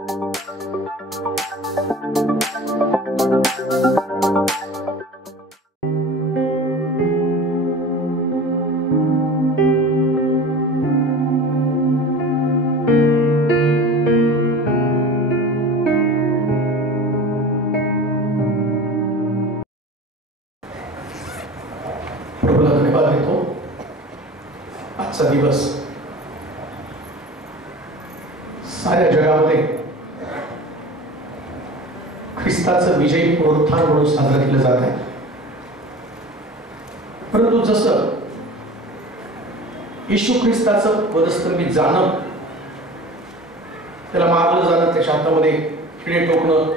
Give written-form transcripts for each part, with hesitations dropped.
प्रभूला धन्यवाद देतो. आजचा दिवस साऱ्या जगामध्ये ख्रिस्ताचं विजयी पुनरुत्थान म्हणून साजरा केलं जात आहे. परंतु जसं येशू ख्रिस्ताचं वधस्तंभी जाणं, त्याला मारलं जाणं, त्याच्या हातामध्ये खिळे टोकणं,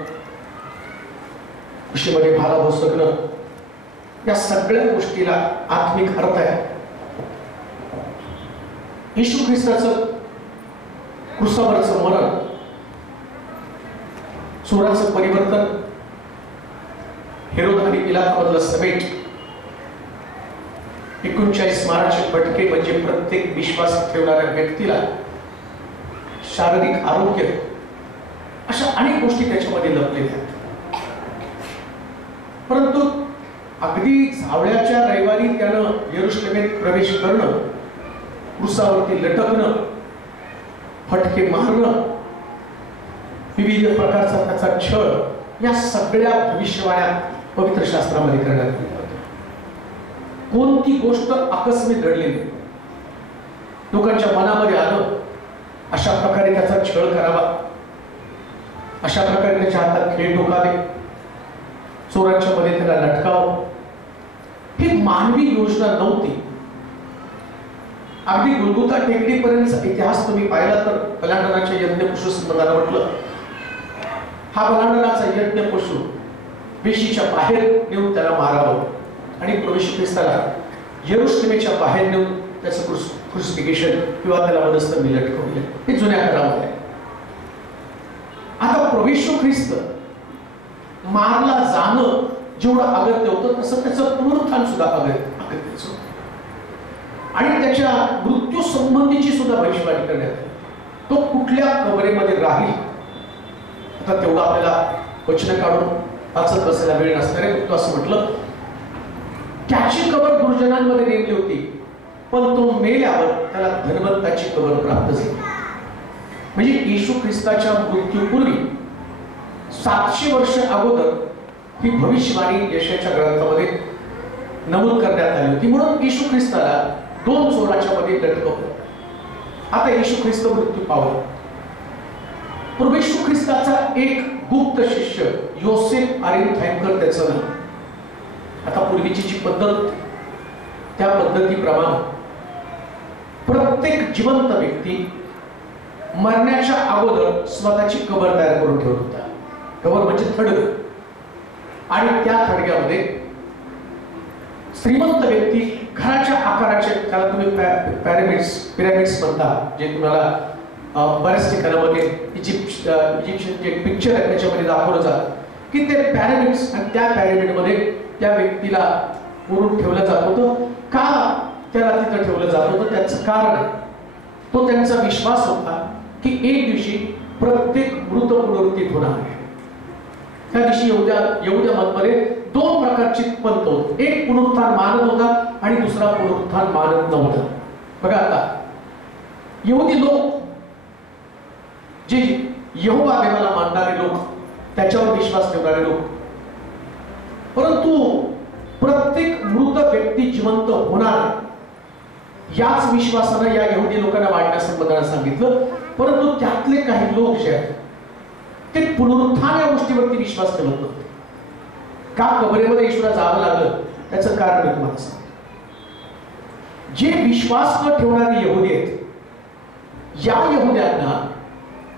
कुशीमध्ये भाला भोसकणं, या सगळ्या गोष्टीला आत्मिक अर्थ आहे. येशू ख्रिस्ताचं क्रूसावरचं मरण, चोराचं परिवर्तन, हेरोद आणि पिलातामधलं समेट, 39 माराचे फटके म्हणजे प्रत्येक विश्वास ठेवणाऱ्या व्यक्तीला शारीरिक आरोग्य, अशा अनेक गोष्टी त्याच्यामध्ये लपलेल्या आहेत. परंतु अगदी झावळ्याच्या रविवारी त्यानं यरुशलेमेत प्रवेश करणं, क्रूसावरती लटकणं, फटके मारणं, विविध प्रकारचा त्याचा छळ, या सगळ्या भविष्यवाण्या पवित्र शास्त्रामध्ये करण्यात आल्या होत्या. कोणती गोष्ट आकस्मिक घडलेली, लोकांच्या मनामध्ये आलं अशा प्रकारे त्याचा छळ करावा, अशा प्रकारे त्याच्या हातात खिळे टोकावे, चोरांच्या मध्ये त्याला लटकावं, ही मानवी योजना नव्हती. अगदी गुलगुता टेकडीपर्यंतचा इतिहास तुम्ही पाहिला तर बलांडनाच्या यज्ञ पशु संबंधाला म्हटलं, हा बलांडनाचा यज्ञ पशु वेशीच्या बाहेर नेऊन त्याला मारावं आणि प्रभू येशू ख्रिस्ताला यरुशलेमेच्या बाहेर नेऊन त्याचं क्रुसिफिकेशन किंवा त्याला वधस्तंभी लटकवले, हे जुन्या काळामध्ये. आता प्रभू येशू ख्रिस्त मारला जाणं जेवढं अगत्य होतं, तसं त्याचं पुनरुत्थान सुद्धा अगत्याचं होतं. आणि त्याच्या मृत्यू संबंधीची सुद्धा भविष्यवाणी करण्यात आली. तो कुठल्या कबरेमध्ये राहील, आता तेवढं आपल्याला वचन काढून वाचत बसायला वेळ नसणारे. तो असं म्हटलं, त्याची कबर गुरुजनांमध्ये नेमली होती, पण तो मेल्यावर त्याला धनवंताची कबर प्राप्त झाली. म्हणजे येशू ख्रिस्ताच्या मृत्यूपूर्वी 700 वर्ष अगोदर ही भविष्यवाणी यशाच्या ग्रंथामध्ये नमूद करण्यात आली होती. म्हणून येशू ख्रिस्ताला 2 चोराच्या मध्ये लटकवलं. आता येशू ख्रिस्त मृत्यू पावला. प्रभू येशू ख्रिस्ताचा एक गुप्त शिष्य योसेफ अरिमथाईकर त्याचं नाव. आता पूर्वीची जी पद्धत, त्या पद्धतीप्रमाणे प्रत्येक जिवंत व्यक्ती मरण्याच्या अगोदर स्वतःची कबर तयार करून ठेवत होता. कबर म्हणजे थडग, आणि त्या थडग्यामध्ये श्रीमंत व्यक्ती घराच्या आकाराचे, त्याला तुम्ही पिरॅमिड्स म्हणता, जे तुम्हाला बऱ्याच ठिकाणामध्ये इजिप्शियन जे पिक्चर आहे त्याच्यामध्ये दाखवलं जातं की ते पिरॅमिड्स, आणि त्या पिरॅमिडमध्ये त्या व्यक्तीला पुरून ठेवलं जात होतं. का त्याला तिथं ठेवलं जात होतं त्याचं कारण, तो त्यांचा विश्वास होता की एक दिवशी प्रत्येक मृत पुनरुत्थित होणार आहे. त्या दिवशी यहुद्या मतमध्ये 2 प्रकारचे पंथ होते. एक पुनरुत्थान मानत होता आणि दुसरा पुनरुत्थान मानत नव्हता. बघा, आता यहुदी लोक, जे यहोवा देवाला मानणारे लोक, त्याच्यावर विश्वास ठेवणारे लोक, परंतु प्रत्येक मृत व्यक्ती जिवंत होणार याच विश्वासानं या यहुदी लोकांना वाढण्यासंबंधाने सांगितलं. परंतु त्यातले काही लोक जे आहेत ते पुनरुत्थान या गोष्टीवरती विश्वास ठेवत नव्हते. का कबरेमध्ये येशूला जावं लागलं त्याचं कारण मी तुम्हाला सांगतो. जे विश्वास न ठेवणारे यहुदी आहेत, या यहुद्यांना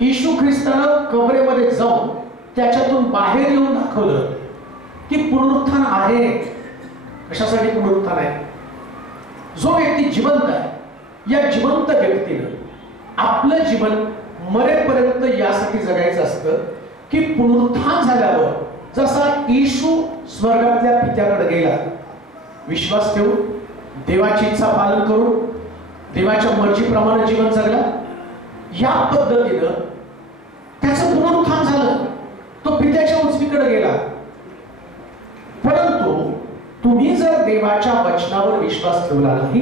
येशू ख्रिस्तानं कबरेमध्ये जाऊन त्याच्यातून बाहेर येऊन दाखवलं की पुनरुत्थान आहे. कशासाठी पुनरुत्थान आहे? जो व्यक्ती जिवंत आहे, या जिवंत व्यक्तीनं आपलं जीवन मरेपर्यंत यासाठी जगायचं असतं की पुनरुत्थान झाल्यावर जसा येशू स्वर्गातल्या पित्याकडे गेला, विश्वास ठेवून देवाची इच्छा पालन करून देवाच्या मर्जीप्रमाणे जीवन जगला, या पद्धतीनं त्याचं तो पित्याच्या उजवीकडे गेला. परंतु तुम्ही जर देवाच्या वचनावर विश्वास ठेवला नाही,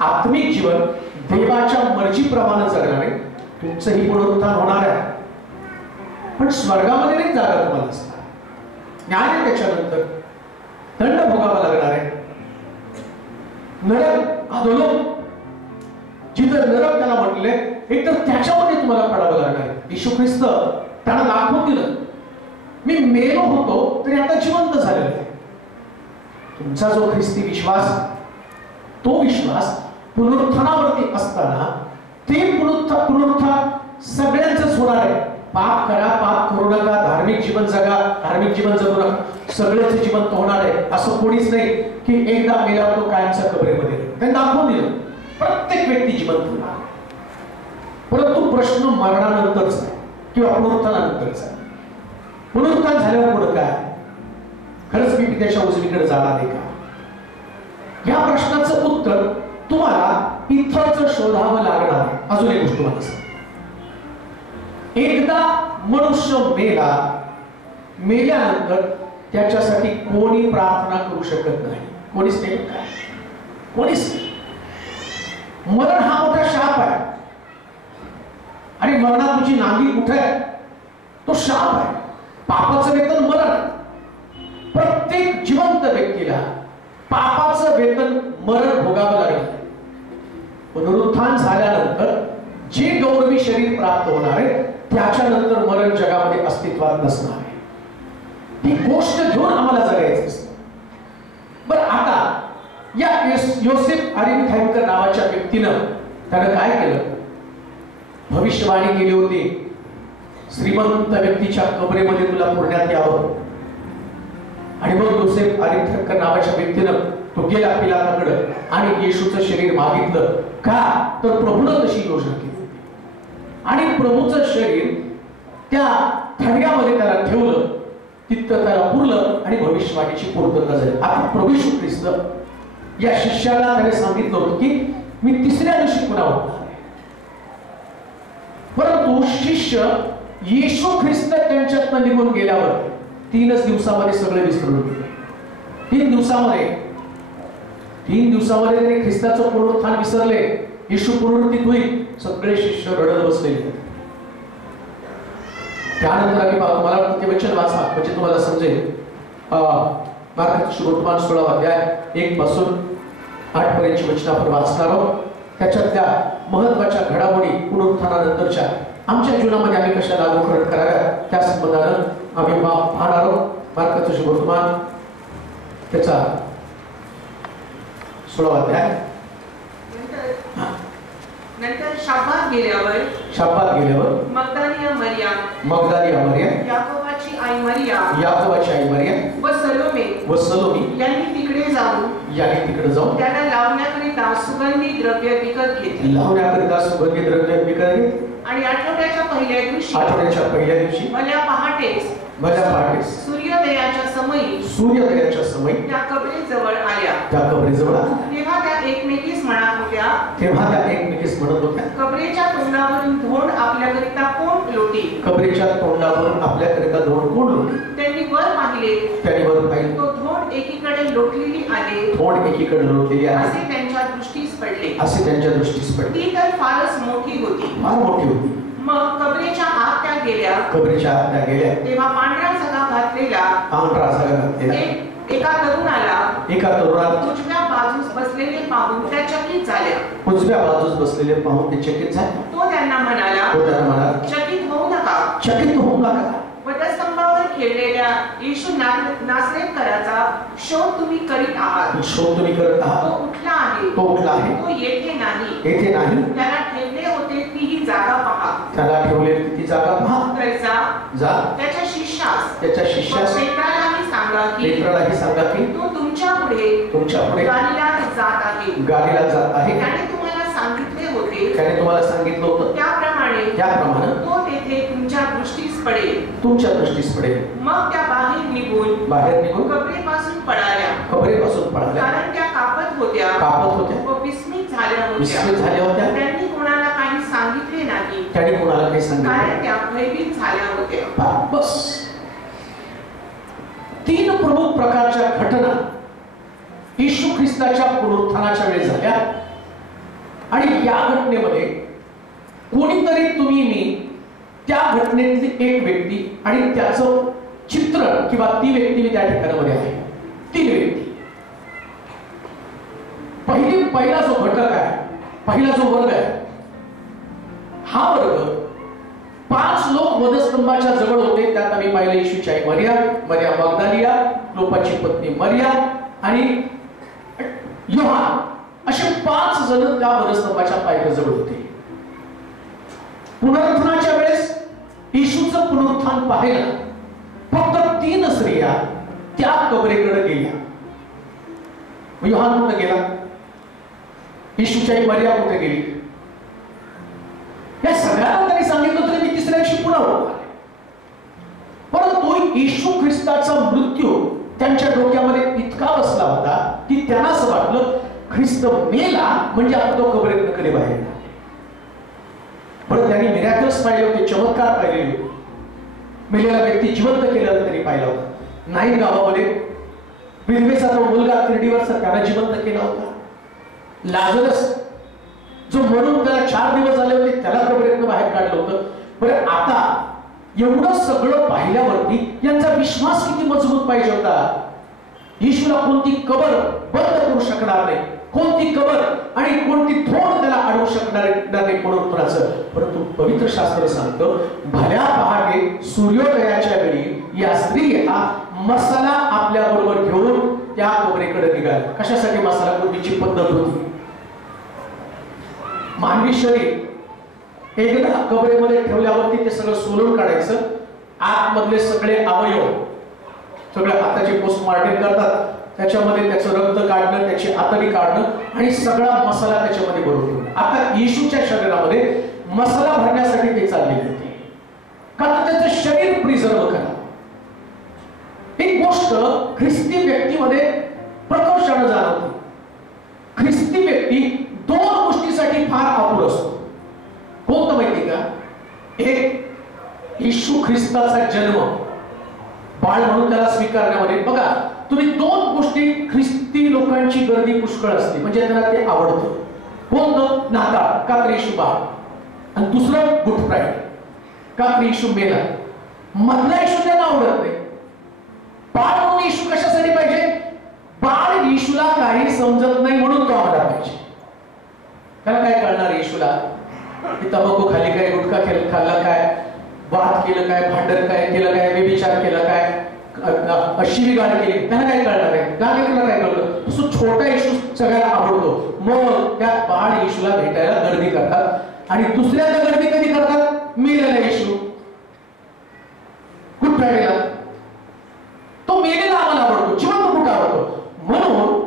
आत्मिक जीवन देवाच्या मर्जीप्रमाणे जगणारे, तुमचंही पुनरुत्थान होणार आहे, पण स्वर्गामध्ये नाही जागा तुम्हाला असणार. न्याय त्याच्यानंतर दंड भोगावा लागणार आहे. नरक, अधोलोक, जिथं नरक त्याला म्हटले, एक तर त्याच्यामध्ये तुम्हाला पडावं लागणार आहे. येशू ख्रिस्त त्याला दाखवून दिलं, मी मेलो होतो तरी आता जिवंत झालेलो आहे. तुमचा जो ख्रिस्ती विश्वास, तो विश्वास पुनरुत्थानावरती असताना ते पुनरुत्थान सगळ्यांचंच होणार आहे. पाप करा, पाप करू नका, धार्मिक जीवन जगा, धार्मिक जीवन जगू नका, सगळ्याच जीवन तो होणार आहे. असं कोणीच नाही की एकदा मेल्यावर तो कायमचा कबरेमध्ये. त्यांनी दाखवून दिलं प्रत्येक व्यक्ती जिवंत होणार. परंतु प्रश्न मरणानंतरच आहे किंवा पुनरुत्थानानंतरच आहे. पुनरुत्थान झाल्यावर पुढे काय? खरंच मी पित्याच्या उजवीकडे जाणार आहे का? या प्रश्नाचं उत्तर तुम्हाला इथंच शोधावं लागणार आहे. अजून एक गोष्ट तुम्हाला सांगतो. एकदा मनुष्य मेल्यानंतर त्याच्यासाठी कोणी प्रार्थना करू शकत नाही. कोणीच नाही. काय? कोणीच नाही. मरण हा मोठा शाप आहे. आणि मरणात तुझी नांगी कुठे आहे? तो शाप आहे. पापाचं वेतन मरण. प्रत्येक जिवंत व्यक्तीला पापाचं वेतन मरण भोगावं लागेल. पुनरुत्थान झाल्यानंतर जे गौरवी शरीर प्राप्त होणार आहे, त्याच्यानंतर मरण जगामध्ये अस्तित्वात नसणार आहे. ती गोष्ट घेऊन आम्हाला जगायचं असतं. बरं, आता या योसेफ अरिमथाईमकर नावाच्या व्यक्तीनं त्यानं काय केलं? भविष्यवाणी केली होती, श्रीमंत व्यक्तीच्या कबरेमध्ये तुला पुरण्यात यावं. आणि मग योसेफ अरिमथाईमकर नावाच्या व्यक्तीनं तो गेला पिलाताकडे आणि येशूचं शरीर मागितलं. का? तर प्रभूनं तशी योजना केली आणि प्रभूचं शरीर त्या थडग्यामध्ये त्याला ठेवलं. तिथं त्याला पुरलं आणि भविष्यवाणीची पूर्तता झाली. आता प्रभू येशू ख्रिस्त या शिष्याला त्याने सांगितलं होतं की मी तिसऱ्या दिवशी पुन्हा उठणार आहे. परंतु शिष्य येशू ख्रिस्त त्यांच्यातनं निघून गेल्यावर 3 दिवसामध्ये सगळे विसरून गेले. 3 दिवसामध्ये त्यांनी ख्रिस्ताचं पुनरुत्थान विसरले. येशू पुनरुत्थित होईल, सगळे शिष्य रडत बसलेले. त्यानंतर आम्ही मला ते वचन वाचा म्हणजे तुम्हाला समजेल. मार्काचे वर्तमान 16 अध्याय 1 पासून 8 पर्यंतची वचन आपण वाचणार आहोत. त्याच्यातल्या महत्वाच्या घडामोडी पुनरुत्थानानंतरच्या आमच्या जीवनामध्ये आम्ही कशा लागू कराव्या त्या संबंधानं आम्ही पाहणार आहोत. मार्काचे वर्तमान त्याचा 16 अध्याय. नंतर शाब्बात गेल्यावर मगदालिया मरियम, याकोबाची आई मरियम व सलोमी यांनी तिकडे जाऊन त्याला लावण्याकरिता सुगंधी द्रव्य विकत घेतली. आणि आठवड्याच्या पहिल्या दिवशी भल्या पहाटेस सूर्योदयाच्या समयी त्या कबरेजवळ आल्या. तेव्हा त्या एकमेकीस म्हणत होत्या, कबरेच्या तोंडावरून धोंड आपल्याकरिता कोण लोटी? त्यांनी वर पाहिले, तो धोंड एकीकडे लोटलेली आले, असे त्यांच्या दृष्टीस पडले. ती तर फारच मोठी होती. मग कबरेच्या आत त्या गेल्या. तेव्हा पांढरा सगा घातलेला एका तरुणाला उजव्या बाजूस बसलेले पाहून त्या चकित झाल्या. तो त्यांना म्हणाला, चकित होऊ नका. वधस्तंभावर खेळलेल्या येशू नासरेतकराचा शोध तुम्ही करीत आहात. तो उठला आहे, तो येथे नाही. त्याला ठेवले होते तीही जागा पहा. तर त्याच्या शिष्यास पेत्रालाही सांगा की तो तुमच्या पुढे गालिलात जात आहे. त्याने तुम्हाला सांगितले होते त्याप्रमाणे तो तेथे तुमच्या दृष्टीस पडेल. मग त्या बाहेर निघून कबरेपासून पळाल्या. कारण त्या कापत होत्या व विस्मित झाल्या होत्या. त्यांनी कोणाला काही सांगितले नाही. त्याने कोणाला काही सांगितलं कारण त्या भयभीत झाल्या होत्या. बस 3 प्रमुख प्रकारच्या घटना येशू ख्रिस्ताच्या पुनरुत्थानाच्या वेळी झाल्या. आणि या घटनेमध्ये कोणीतरी तुम्ही मी त्या घटनेतली एक व्यक्ती आणि त्याचं चित्रण किंवा ती व्यक्ती मी त्या ठिकाणामध्ये आहे. 3 व्यक्ती. पहिला जो घटक आहे, पहिला जो वर्ग आहे, हा वर्ग 5 लोक वधस्तंभाच्या जवळ होते. त्यात आम्ही पाहिलं येशूची आई मरिया, मरिया मगदलिया, क्लोपाची पत्नी मरिया आणि योहान, असे 5 जण त्या वधस्तंभाच्या पायथ्याजवळ होते. पुनरुत्थानाच्या वेळेस येशूचं पुनरुत्थान पाहायला फक्त 3 स्त्रिया त्या कबरेकडे गेल्या. योहान कुठे गेला? येशूची आई मरिया कुठे गेली? या सगळ्यांना त्यांनी सांगितलं तरी मी 3ऱ्या दिवशी पुन्हा उठलो. परंतु येशू ख्रिस्ताचा मृत्यू त्यांच्या डोक्यामध्ये इतका बसला होता की त्यांना असं वाटलं ख्रिस्त मेला म्हणजे आपण तो कबरेतनं कधी बाहेर येणार. पण त्यांनी मिरॅकल्स पाहिले होते, चमत्कार पाहिले होते. मेलेला व्यक्ती जिवंत केलेला त्यांनी पाहिला होता. नाईन गावामध्ये विधवेचा तो मुलगा तिरडीवर त्याला जिवंत केला होता. लाजरस जो मरून त्याला 4 दिवस झाले होते त्याला कबरेतनं बाहेर काढलं होतं. बरं आता एवढं सगळं पाहिल्यावरती यांचा विश्वास किती मजबूत पाहिजे होता. येशूला कोणती कबर बंद करू शकणार नाही, कोणती कबर आणि कोणती थोड त्याला अडवू शकणार नाही पुनरुत्थानाचं. परंतु पवित्र शास्त्र सांगतं भल्या पहाटे सूर्योदयाच्या वेळी या स्त्रिया मसाला आपल्या बरोबर घेऊन त्या कबरेकडे निघाल्या. कशासाठी? मसाला पूर्वीची पद्धत होती. मानवी शरीर एकदा कबरेमध्ये ठेवल्यावरती ते सगळं सोलून काढायचं. आतमधले सगळे अवयव सगळे आताचे पोस्टमॉर्टम करतात, त्याच्यामध्ये त्याचं रक्त काढणं, त्याची आतडी काढणं आणि सगळा मसाला त्याच्यामध्ये भरून ठेवणं. आता येशूच्या शरीरामध्ये मसाला भरण्यासाठी ते चालले होते का तर त्याचं शरीर प्रिझर्व करा. एक गोष्ट ख्रिस्ती व्यक्तीमध्ये प्रकर्षाने जाणवते. ख्रिस्ती व्यक्ती 2 गोष्टीसाठी फार आतुर असतो. कोणतं माहिती का? एक येशू ख्रिस्ताचा जन्म, बाळ म्हणून त्याला स्वीकारण्यामध्ये. बघा तुम्ही 2 गोष्टी ख्रिस्ती लोकांची गर्दी पुष्कळ असते म्हणजे त्यांना ते आवडतं. कोणतं? नाताळ, का तर येशू बाळ. आणि दुसरं गुड फ्रायडे, का तर येशू मेला. मधला येशू त्यांना आवडत नाही. बाळ म्हणून येशू कशासाठी पाहिजे? बाळ येशूला काही समजत नाही म्हणून तो आम्हाला पाहिजे. त्याला काय कळणार येशूला? की तंबाखू खाली काय, गुटखा खाल्ला काय, वाद केलं काय, भांडण काय केलं काय, व्यभिचार केला काय, शिवीगाळ केली, त्यांना काय कळणार आहे? गाणेकरला काय कळलं? तो छोटा येशू सगळ्याला आवडतो. मग त्या बाळ येशूला भेटायला गर्दी करतात. आणि दुसऱ्याला गर्दी कधी करतात? मेलेला येशू गुड फ्रायडेला. तो मेलेला आम्हाला आवडतो, जिवंत कुठं आवडतो. म्हणून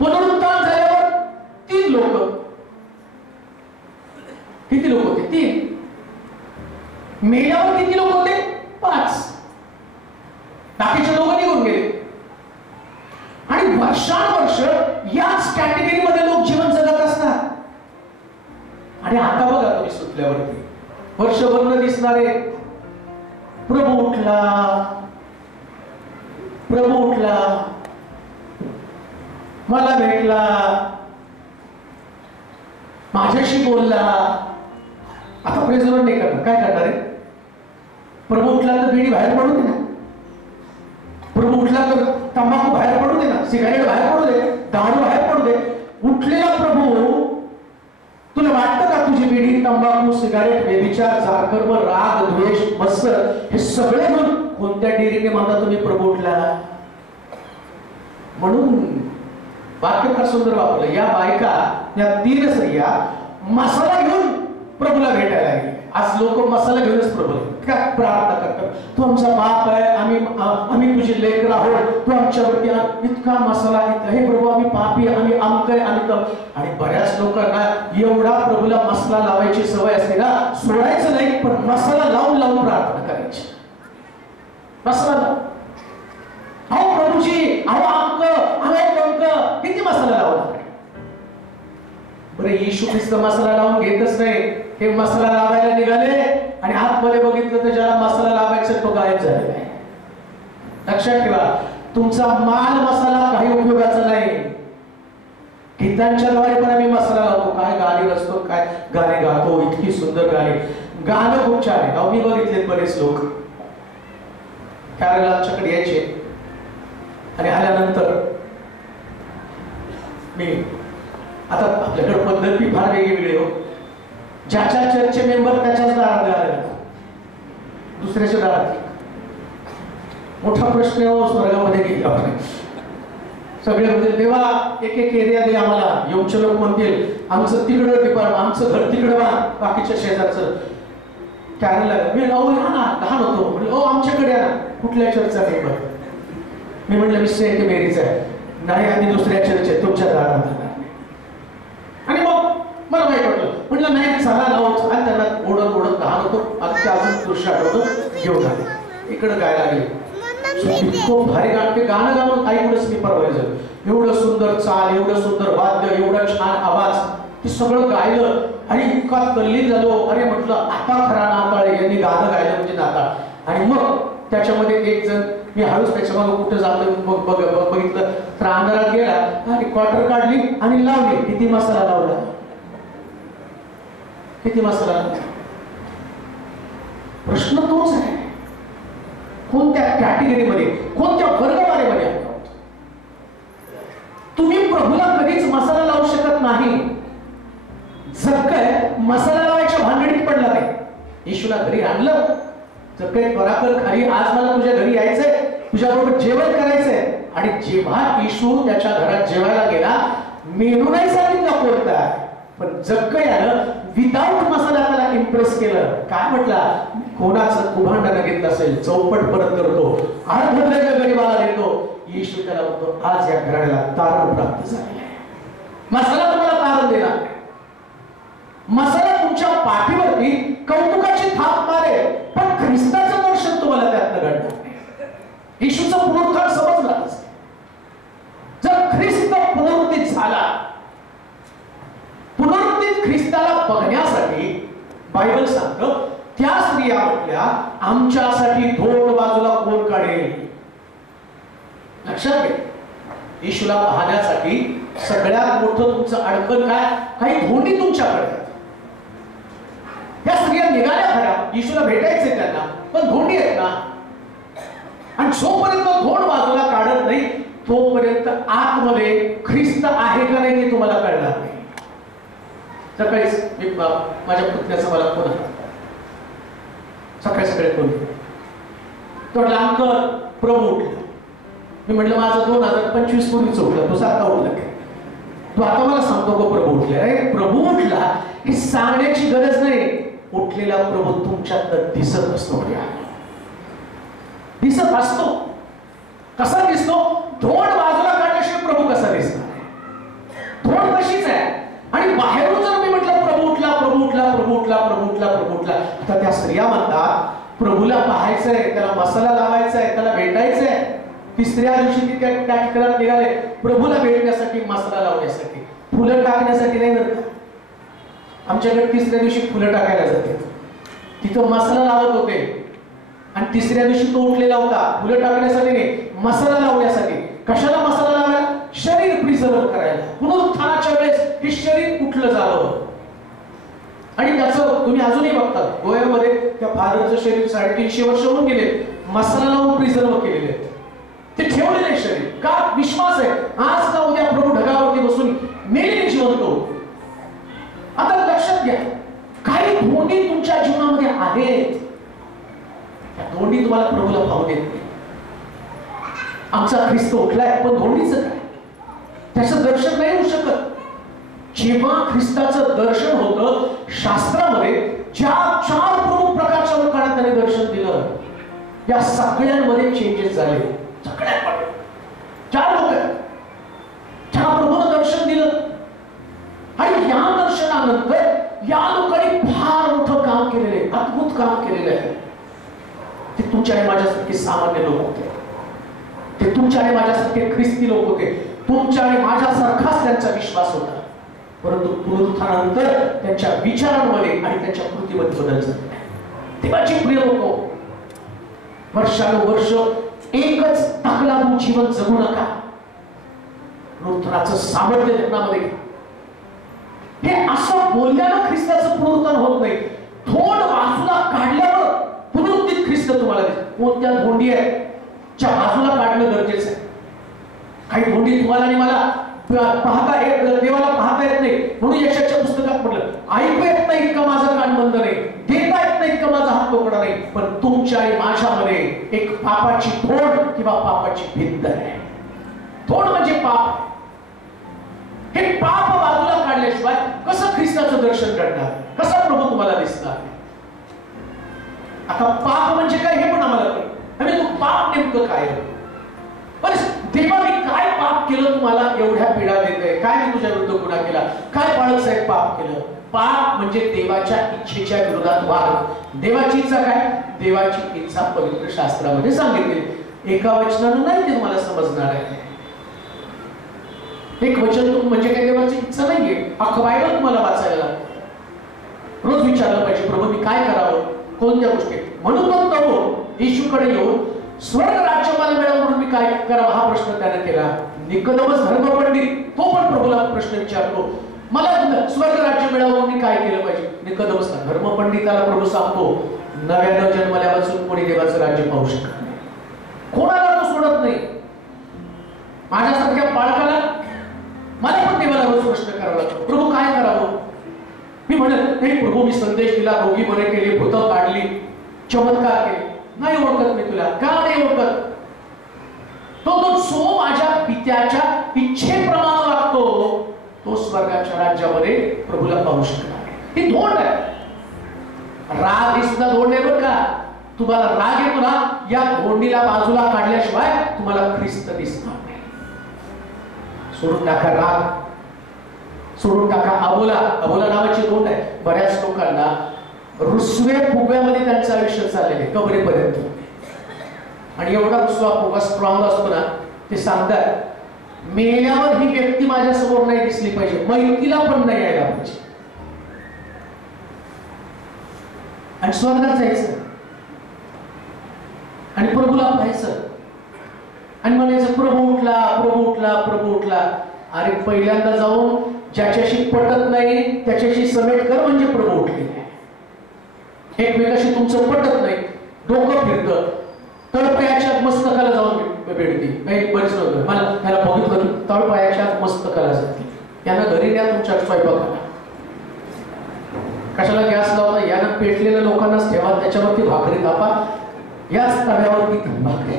पुनरुत्थान झाल्यावर 3 लोक, किती लोक होते? 3. मेल्यावर किती लोक होते? 5. बाकीचे लोक निघून गेले. आणि वर्षानुवर्ष याच कॅटेगरीमध्ये लोक जीवन जगत असतात. आणि आता बघा तुम्ही सुटल्यावरती वर्षभर न दिसणारे प्रभू उठला, प्रभू उठला, मला भेटला, माझ्याशी बोलला. आता प्रेझर नाही करणार, काय करणार आहे? प्रभू उठला तर बिडी बाहेर पडू दे ना, प्रभू उठला तर तंबाखू बाहेर पडू दे ना, सिगारेट बाहेर पडू दे, दारू बाहेर पडू दे. उठलेला प्रभू, तुला वाटतं का तुझी बिडी, तंबाखू, सिगारेट, व्यभिचार, जाळकर्म, राग, द्वेष, मत्सर हे सगळे घेऊन कोणत्या डेरीने म्हणता तुम्ही प्रभू उठला? म्हणून वाक्य फार सुंदर वापरलं. या बायका, या 3 स्त्रिया मसाला घेऊन प्रभूला भेटायला गेले. आज लोक मसाला घेऊनच प्रभूला काय प्रार्थना करतात. तू आमचा बाप आहे, आम्ही तुझे लेकर आहोत, तू आमच्यावरती इतका मसाला हे प्रभू, आम्ही पापी, आम्ही अमक आहे, आम्ही तर. आणि बऱ्याच लोकांना एवढा प्रभूला मसाला लावायची सवय असते ना, सोडायचं नाही पण मसाला लावून लावून प्रार्थना करायची. मसाला लावून, अहो प्रभूजी, अहो अंक, अहो अंक, किती मसाला लावला. अरे येशू ख्रिस्त मसाला लावून घेतच नाही, हे मसाला लावायला निघाले आणि आतमध्ये बघितलं तर ज्याला मसाला लावायचा तो गायब झालेला आहे. लक्षात ठेवा, तुमचा माल मसाला काही उपयोगाचा नाही. गीतांच्या द्वारे पण आम्ही मसाला लावतो, काय गाणी रचतो, काय गाणे गातो, इतकी सुंदर गाणी, गाणं खूप छान आहे. मी बघितले बरेच लोक त्यावेळेला आमच्याकडे यायचे आणि आल्यानंतर मी आता आपल्याकडे पद्धती फार वेगळी हो. ज्याच्या चर्चचे मेंबर त्याच्याच दारात आले, दुसऱ्याच्या दारात. मोठा प्रश्न हो स्वर्गामध्ये गेला आपण सगळे म्हणतील देवा एक एक एरिया दे आम्हाला. येऊचे लोक म्हणतील आमचं तिकडं डिपार्टमेंट, आमचं घर तिकडं बा, बाकीच्या शेजारचं काय लागलं. मी लहान होतो म्हणजे आमच्याकडे या ना. कुठल्या चर्चचा मेंबर? मी म्हटलं मी सेंट मेरीच आहे. नाही आम्ही दुसऱ्या चर्च आहे, तुमच्या दारात. आणि मग मला माहित वाटलं, म्हटलं नाही चला लावच. आणि त्यांना ओढत ओढत लहान होतो, अगदी अजून दृश्य आठवतं, घेऊन आले इकडं गायला लागले. इतकं भारी गाणं गाणं ऐकूनच मी परवाय झालं. एवढं सुंदर चाल, एवढं सुंदर वाद्य, एवढा छान आवाज, ते सगळं गायलं आणि इतका तल्लीन झालो. अरे म्हटलं आता खरा नाताळ यांनी गाणं गायलं म्हणजे नाताळ. आणि मग त्याच्यामध्ये एक जण, मी हळूच त्याच्या मागे कुठं जातो बघितलं तर अंधारात गेला आणि क्वार्टर काढली आणि लावली. किती मसाला लावला, किती मसाला लावला. प्रश्न तोच आहे, कोणत्या कॅटेगरीमध्ये, कोणत्या वर्गवारीमध्ये आहोत. तुम्ही प्रभूला कधीच मसाला लावू शकत नाही. जक्कय मसाला लावायच्या भानगडीत पडला नाही. येशूला घरी आणलं, जक्कय पराकर खाली, आज मला तुझ्या घरी यायचंय, तुझ्याबरोबर जेवण करायचंय. आणि जेव्हा येशू त्याच्या घरात जेवायला गेला, मेनू नाही सांगितला कोणता, पण जक्कयानं विदाउट मसाला त्याला इम्प्रेस केलं. काय म्हटला, कोणाचं कुभांडा घेतलं असेल चौपट परत करतो, अर्धद्रव्य गरीबाला देतो. येशू त्याला म्हणतो आज या घराण्याला तारण प्राप्त झालेलं आहे. मसाला तुम्हाला तारण देणार, मसाला तुमच्या पाठीवरती कौतुकाची थाप मारेल, पण ख्रिस्ताचं दर्शन तुम्हाला त्यातनं घडणार. येशूचं पुनरुत्थान समजलं. जर ख्रिस्त पुनरुत्थित झाला, पुनरुत्थित ख्रिस्ताला बघण्यासाठी बायबल सांगतं त्या स्त्रिया म्हटल्या आमच्यासाठी दोन बाजूला कोण काढेल. लक्षात घे, येशूला पाहण्यासाठी सगळ्यात मोठं तुमचं अडकण काय, काही धोंडी तुमच्याकडे. या स्त्रिया निघाल्या खऱ्या, येशूला भेटायचंय त्यांना, पण धोंडी आहेत ना. आणि जोपर्यंत धोंड बाजूला काढत नाही तोपर्यंत आतमध्ये ख्रिस्त आहे का नाही ते तुम्हाला कळणार नाही. सकाळीच मी माझ्या पुतण्याचा मला फोन आला, सकाळी सकाळी फोन तो अंकल प्रभू उठला. मी म्हटलं माझं 2025 पूर्वीच उठला, तो आता उठला काय? तो आता मला सांगतो का प्रभू उठला? अरे प्रभू उठला हे सांगण्याची गरज नाही. उठलेला प्रभू तुमच्यात दिसत असतो, दिसत असतो. कसा दिसतो? धोंड बाजूला काढल्याशिवाय प्रभू कसा दिसणार? धोंड कशीच आहे. आणि बाहेरून जर मी म्हटलं प्रभू उठला, प्रभू उठला, प्रभू उठला, प्रभू उठला, प्रभू उठला, आता त्या स्त्रिया म्हणतात प्रभूला पाहायचंय, त्याला मसाला लावायचाय, त्याला भेटायचंय. तिसऱ्या दिवशी ती त्या ठिकाणी निघाले प्रभूला भेटण्यासाठी, मसाला लावण्यासाठी, फुलं टाकण्यासाठी नाही. बरं आमच्याकडे तिसऱ्या दिवशी फुलं टाकायला जाते, तिथं मसाला लावत होते. आणि तिसऱ्या दिवशी तो उठलेला होता, फुलं टाकण्यासाठी नाही, मसाला लावण्यासाठी. कशाला मसाला लावायला? शरीर प्रिझर्व करायला. पुनरुत्थानाच्या वेळेस हे शरीर उठलं जावं. आणि त्याचं तुम्ही अजूनही बघता गोव्यामध्ये त्या फादरचं शरीर 350 वर्ष होऊन गेले, मसाला लावून प्रिझर्व केलेले, ते ठेवलेले शरीर. का? विश्वास आहे आज ना उद्या प्रभू ढगावरती बसून मेलेले जिवंत होतो. आता लक्षात घ्या, काही धोंडी तुमच्या जीवनामध्ये आहेत, त्या धोंडी तुम्हाला प्रभूला पाहू देत नाही. आमचा ख्रिस्त उठलाय, पण धोंडीचं काय? त्याचं दर्शन नाही होऊ शकत. जेव्हा ख्रिस्ताचं दर्शन होतं, शास्त्रामध्ये ज्या 4 प्रमुख प्रकारच्या लोकांना त्याने दर्शन दिलं, या सगळ्यांमध्ये चेंजेस झाले. सगळ्यांमध्ये 4 लोक ज्या प्रभूनं दर्शन दिलं. आणि या दर्शनानंतर या लोकांनी फार मोठं काम केलेलं आहे, अद्भुत काम केलेलं आहे. ते तुमच्या आणि माझ्यासारखे सामान्य लोक होते, ते तुमच्या आणि माझ्यासारखे ख्रिस्ती लोक होते, तुमच्या आणि माझ्यासारखाच त्यांचा विश्वास होता. परंतु पुनरुत्थानानंतर त्यांच्या विचारांमध्ये आणि त्यांच्या कृतीमध्ये बदल झाले. देवाची प्रिय लोक, वर्षानुवर्ष एकच ताकलादू जीवन जगू नका. पुनरुत्थानाचं सामर्थ्य जगण्यामध्ये हे असं बोलल्यानं ख्रिस्ताचं पुनरुत्थान होत नाही. थोड बाजूला काढल्यावर पुनरुत्थित ख्रिस्त तुम्हाला दिसतो. कोणत्या धोंडी आहे च्या बाजूला काढणं गरजेचं आहे. काही धोंडी तुम्हाला आणि मला पाहता येत, देवाला पाहता येत नाही म्हणून यशाच्या पुस्तकात म्हटलं, ऐकू येत नाही इतकं माझं कान बंद नाही, देता येत नाही इतकं माझा हात तोकडा नाही, पण तुमच्या आणि माझ्यामध्ये एक पापाची थोड किंवा पापाची भिंत आहे. थोड म्हणजे पाप. हे पाप बाजूला काढल्याशिवाय कसं ख्रिस्ताचं दर्शन घडणार, कसं प्रभू तुम्हाला दिसणार. आता पाप म्हणजे काय हे पण आम्हाला कळलं. तू पाप नेमकं काय, देवा मी काय पाप केलं तुम्हाला एवढ्या पीडा देते, काय मी तुझ्या विरुद्ध गुन्हा केला, काय बाळक साहेब पाप केलं. पाप म्हणजे देवाच्या इच्छेच्या विरोधात वाद. देवाची इच्छा काय, देवाची इच्छा पवित्र शास्त्रामध्ये सांगितली. एका वचनानं नाही ते तुम्हाला समजणार आहे. एक वचन म्हणजे काय देवाची इच्छा नाहीये. अख्खं बायबल तुम्हाला वाचायला रोज विचारलं पाहिजे, प्रभू मी काय करावं, कोणत्या गोष्टी. म्हणून तो तरुण येशूकडे येऊन स्वर्ग राज्य मला मिळावं म्हणून मी काय करावं हा प्रश्न त्याने केला. निकोदेमस धर्मपंडित तो पण प्रभूला प्रश्न विचारतो, मला स्वर्ग राज्य मिळावं म्हणून मी काय केलं पाहिजे. निकोदेमस धर्मपंडिताला प्रभू सांगतो, नव्यानं जन्मल्यापासून कोणी देवाचं राज्य पाहू शकत नाही. कोणाला तो सोडत नाही. माझ्यासारख्या बाळकाला मला पण देवाला रोज प्रश्न करावा लागतो, प्रभू काय करावं. मी म्हणत नाही प्रभू मी संदेश दिला, रोगी बरे केले, भूतं काढली, चमत्कार केले, नाही ओळखत मी तुला. का नाही ओळखत. तो जो माझ्या पित्याच्या इच्छेप्रमाणे वागतो तो स्वर्गाच्या राज्यामध्ये प्रभूला पाहू शकणार. ही धोंड आहे. राग ही सुद्धा धोंड आहे बरं का. तुम्हाला राग येतो ना, या धोंडीला बाजूला काढल्याशिवाय तुम्हाला ख्रिस्त दिसणार नाही. सोडून टाका राग, सोडून टाका अबोला. अबोला नावाची धोंड आहे. बऱ्याच लोकांना रुसवे फुग्यामध्ये त्यांचं आयुष्य चाललेले कबरेपर्यंत. आणि एवढा रुसवा फुगा स्ट्रॉंग असतो ना, ते सांगतात मेल्यावर ही व्यक्ती माझ्या समोर नाही दिसली पाहिजे, मैतीला पण नाही यायला पाहिजे. आणि स्वर्गात जायचं आणि प्रभूला पाहायचं आणि म्हणायचं प्रभू उठला, प्रभू उठला, प्रभू उठला. अरे पहिल्यांदा जाऊन ज्याच्याशी पटत नाही त्याच्याशी समेट कर म्हणजे प्रभू उठले. एकमेकाशी तुमचं पटत नाही, डोकं फिरतं, तळपायाच्या मस्तकाला जाऊन भेटते. बरेच लोक मला त्याला बघितलं की तळपायाच्या मस्तकाला जाते. यांना घरी द्या तुमच्या स्वयंपाकाला, कशाला गॅस लावता, यानं पेटलेल्या लोकांनाच ठेवा, त्याच्यावरती भाकरी थापा, याच तव्यावरती भाकरी.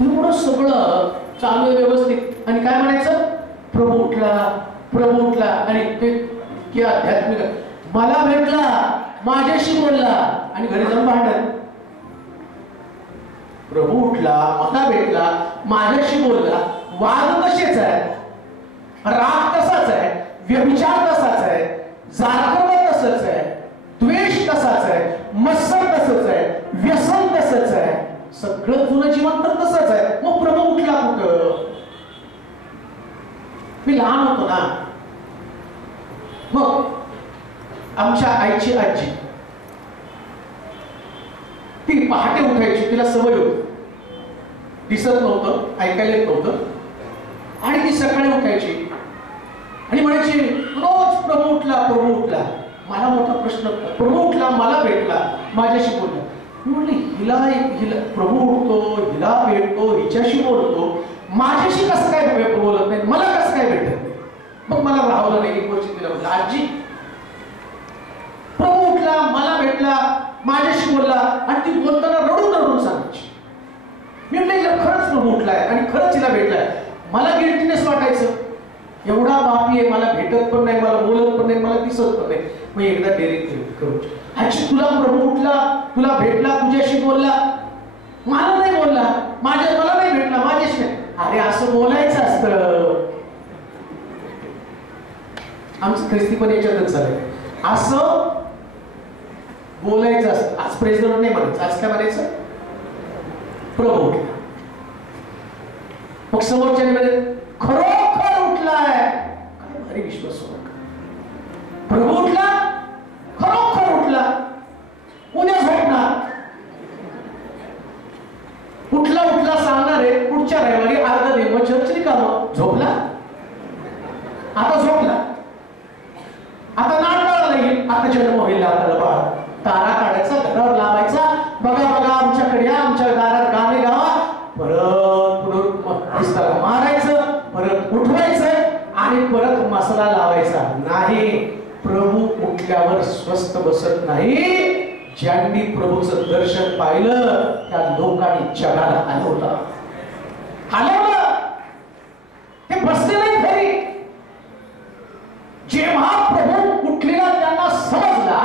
एवढं सगळं चालू आहे व्यवस्थित. आणि काय म्हणायचं, प्रभू उठला, प्रभू उठला. आणि ते की आध्यात्मिक, मला भेटला, माझ्याशी बोलला, आणि घरी जाऊन भांडण. प्रभू उठला, मला भेटला, माझ्याशी बोलला, वाद तसेच आहे, राग तसाच आहे, व्यभिचार तसाच आहे, जारकर्म तसंच आहे, द्वेष तसाच आहे, मत्सर तसंच आहे, व्यसन तसंच आहे, सगळं जुनं जीवन तर तसंच आहे. मग प्रभू उठला कुठं. मी लहान होतो ना, मग आमच्या आईची आजी ती पहाटे उठायची, तिला सवय होती, दिसत नव्हतं, ऐकायला येत नव्हतं, आणि ती सकाळी उठायची आणि म्हणायची रोज प्रभू उठला, प्रभू उठला. मला मोठा प्रश्न, प्रभू उठला, मला भेटला, माझ्याशी बोलला. मी म्हटलं हिला प्रभू उठतो, हिला भेटतो, हिच्याशी बोलतो, माझ्याशी कसं काय बोलत नाही, मला कसं काय भेटत नाही. मग मला राहवलं नाही. एक गोष्ट तिला म्हटलं, आजी प्रभू उठला, मला भेटला, माझ्याशी बोलला, आणि ती बोलताना रडून रडून सांगायची. मी म्हटलं खरंच प्रभू उठलाय आणि खरंच तिला भेटलाय. मला गिल्टीनेस वाटायचं, एवढा बापी आहे, मला भेटत पण नाही, मला बोलत पण नाही, मला दिसत पण नाही. मग एकदा डेअरिंग करू, आजी तुला प्रभू उठला, तुला भेटला, तुझ्याशी बोलला, मला नाही बोलला, मला नाही भेटला, माझ्याशी नाही. अरे असं बोलायचं असतं. आमचं ख्रिस्ती पण याच्यातच चाललंय, असं बोलायचं असतं. आज प्रेसिडेंट नाही म्हणायचं, आज काय म्हणायचं, प्रभू उठला. मग समोरच्या खरोखर उठलाय, झोपला, आता झोपला, आता नाटकाला नाही, आता जन्म होईल आपल्याला बाळ. तारा काढायचा, घरावर लावायचा, बघा बघा आमच्याकडे या, आमच्या दारात गाणे गावा, परत ख्रिस्ताला मारायचं, परत उठवायचं आणि परत मसाला लावायचा नाही. प्रभू उठल्यावर स्वस्थ बसत नाही. ज्यांनी प्रभूचं दर्शन पाहिलं त्या लोकांनी जगाला हलवलं. ते बसले नाही घरी. जेव्हा प्रभू उठलेला त्यांना समजला,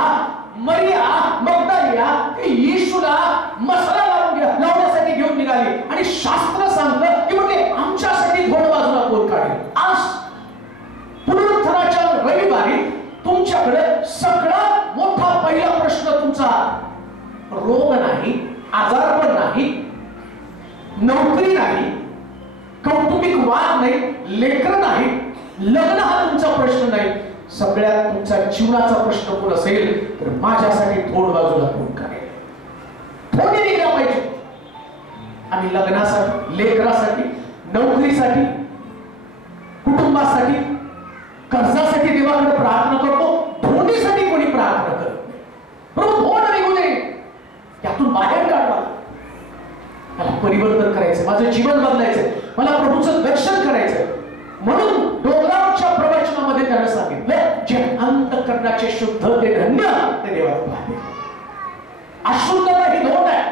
मरिया मगदलिया ती येशूला मसाला लावण्यासाठी घेऊन निघाली आणि शास्त्र सांगतं की म्हणजे आमच्यासाठी धोंड बाजूला कोण काढेल. आज पुनरुत्थानाच्या रविवारी तुमच्याकडे सगळ्यात मोठा पहिला प्रश्न तुमचा रोग नाही, आजारपण नाही, नोकरी नाही, कौटुंबिक वाद नाही, लेकर नाही, लग्न हा तुमचा प्रश्न नाही. सगळ्यात तुमचा जीवनाचा प्रश्न कोण असेल तर माझ्यासाठी थोड बाजूला कोण काढेल. थोडी निघला पाहिजे. आणि लग्नासाठी, लेकरासाठी, नोकरीसाठी, कुटुंबासाठी, कर्जासाठी देवाकडे प्रार्थना करतो. धोंडीसाठी कोणी प्रार्थना करत नाही. प्रभू धोंड निघू दे, त्यातून बाहेर काढवा. मला परिवर्तन करायचं, माझं जीवन बदलायचं, मला प्रभूचं दर्शन करायचं. म्हणून डोंगरावरच्या प्रवचनामध्ये त्यानं सांगितलं, जे अंतःकरणाचे शुद्ध ते धन्य ते देवाला पाहते. अशुद्धता ही धोंड आहे.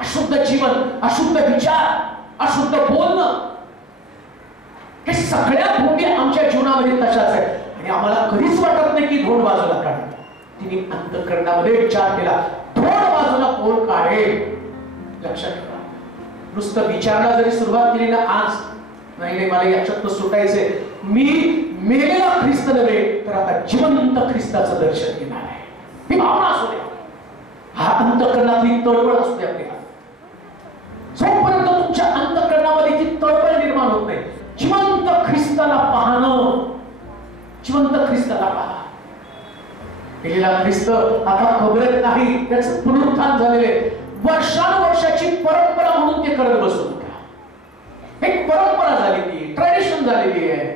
अशुद्ध जीवन, अशुद्ध विचार, अशुद्ध बोलणं, हे सगळ्या धोंडी आमच्या जीवनामध्ये तशाच आहे. आणि आम्हाला कधीच वाटत नाही की धोंड बाजूला काढेल. तिने अंतःकरणामध्ये विचार केला, धोंड बाजूला कोण काढेल. लक्षात ठेवा, नुसतं विचारायला जरी सुरुवात केली ना, आज नाही मला याच्यात सुटायचंय, मी मेलेला ख्रिस्त नव्हे तर आता जिवंत ख्रिस्ताचं दर्शन घेणार आहे, ही भावना असू द्या. हा अंतःकरणातली तळमळ असू द्या आपल्याला. जोपर्यंत तुमच्या अंतःकरणामध्ये ती तळमळ निर्माण होत नाही, जिवंत ख्रिस्ताला पाहणं, जिवंत ख्रिस्ताला पहा. मेलेला ख्रिस्त आता खबरत नाही, त्याचं पुनरुत्थान झालेले. वर्षानुवर्षाची परंपरा म्हणून ते करत बसू नका. एक परंपरा झालेली, ट्रेडिशन झालेली आहे.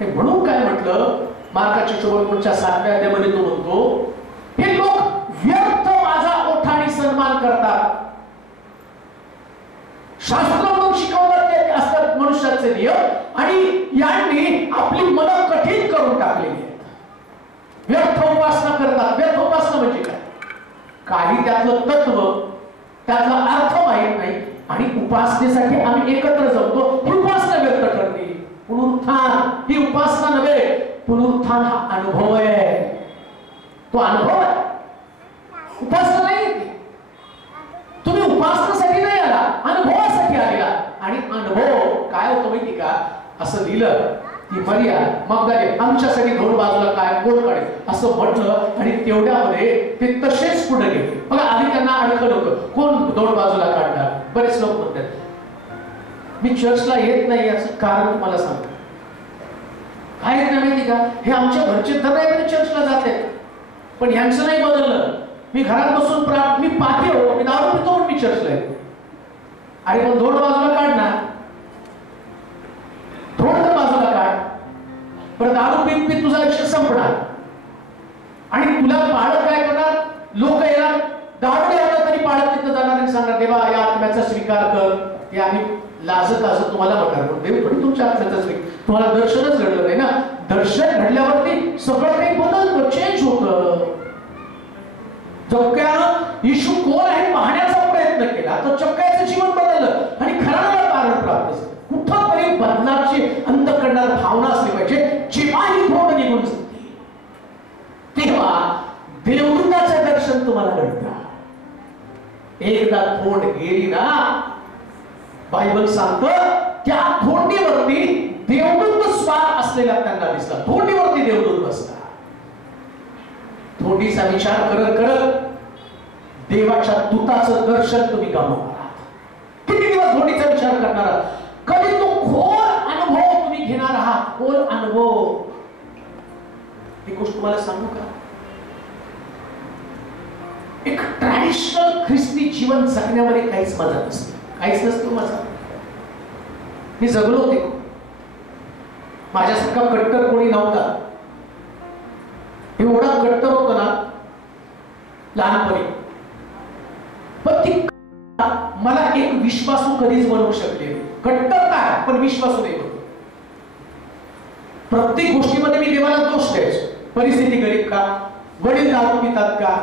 हे म्हणून काय म्हटलं, मार्काच्या 24च्या 7व्या अध्यायामध्ये तो म्हणतो, हे लोक व्यर्थ माझा ओठाणी सन्मान करतात. शास्त्र म्हणून शिकवतात ते असतात मनुष्याचे नियम, आणि यांनी आपली मनं कठीण करून टाकलेली आहेत. व्यर्थ उपासना करतात. व्यर्थ उपासना म्हणजे काय? काही त्यातलं तत्व, त्यातला अर्थ माहित नाही, आणि उपासनेसाठी आम्ही एकत्र जमतो, ही उपासना व्यक्त करते. पुनरुत्थान ही उपासना नव्हे, पुनरुत्थान हा अनुभव आहे. तो अनुभव आहे, उपासना नाही येते. तुम्ही उपासनासाठी नाही आला, अनुभवासाठी आलेला. आणि अनुभव काय होतो माहिती का? असं लिहिलं की मरिया मगदलिया आमच्यासाठी धोंड बाजूला काय कोण काढेल असं म्हटलं, आणि तेवढ्यामध्ये ते तसेच पुढे गेले. बघा, आधी त्यांना अडकलं होतं, कोण धोंड बाजूला काढणार. बरेच लोक म्हणतात मी चर्चला येत नाही, याचं कारण तुम्हाला सांगतो. काय येत नाही माहिती का? हे आमच्या घरचे तर नाही चर्चला जाते, पण यांचं नाही बदललं. मी घरात बसून मी पाठी हो, मी दारू पितो पण मी चर्चला येतो. अरे पण धोंड बाजूला काढ ना, धोंड तर बाजूला काढ. परत दारू पीत पीत तुझा लक्ष संपणार, आणि तुला पाळत काय करणार? लोक येणार, दारू येणार तरी पाळत तिथं जाणार आणि सांगणार देवा या आत्म्याचा स्वीकार कर. ते आम्ही लाजत लाजत तुम्हाला म्हणणार, पण देव पण तुमच्या आत्म्याचा स्वीकार. तुम्हाला दर्शनच घडलं नाही ना. दर्शन घडल्यावरती सगळं काही बदलतं, चेंज होतं. चक्क्यानं येशू कोण आहे पाहण्याचा प्रयत्न केला तर चक्क्याचं जीवन बदललं आणि खऱ्याला कारण प्राप्त झालं. कुठंतरी बदलाची अंतःकरणात भावना असली पाहिजे. जेव्हा ही धोंड निघून जाते तेव्हा देवदूताचं दर्शन तुम्हाला घडतं. एकदा धोंड गेली ना, बायबल सांगतं त्या धोंडीवरती देवदूत स्वार असलेला त्यांना दिसला. धोंडीवरती देवदूत बसला. धोंडीचा विचार करत करत देवाच्या दूताचं दर्शन तुम्ही गमावणार. किती दिवस धोंडीचा विचार करणार? कधी तो खोल अनुभव तुम्ही घेणार आहात. खोल अनुभव. एक गोष्ट तुम्हाला सांगू का? एक ट्रॅडिशनल ख्रिस्ती जीवन जगण्यामध्ये काहीच मजा नसते, काहीच नसतो मजा. मी जगलो होते. माझ्यासारखा कट्टर कोणी नव्हता. एवढा कट्टर होता ना लहानपणी. पण ती मला एक विश्वासू कधीच बनवू शकले नाही. कट्टर काय पण विश्वासू नाही बनवू. प्रत्येक गोष्टीमध्ये मी देवाला दोष द्यायचो. परिस्थिती गरीब का, वडील दारू पितात का,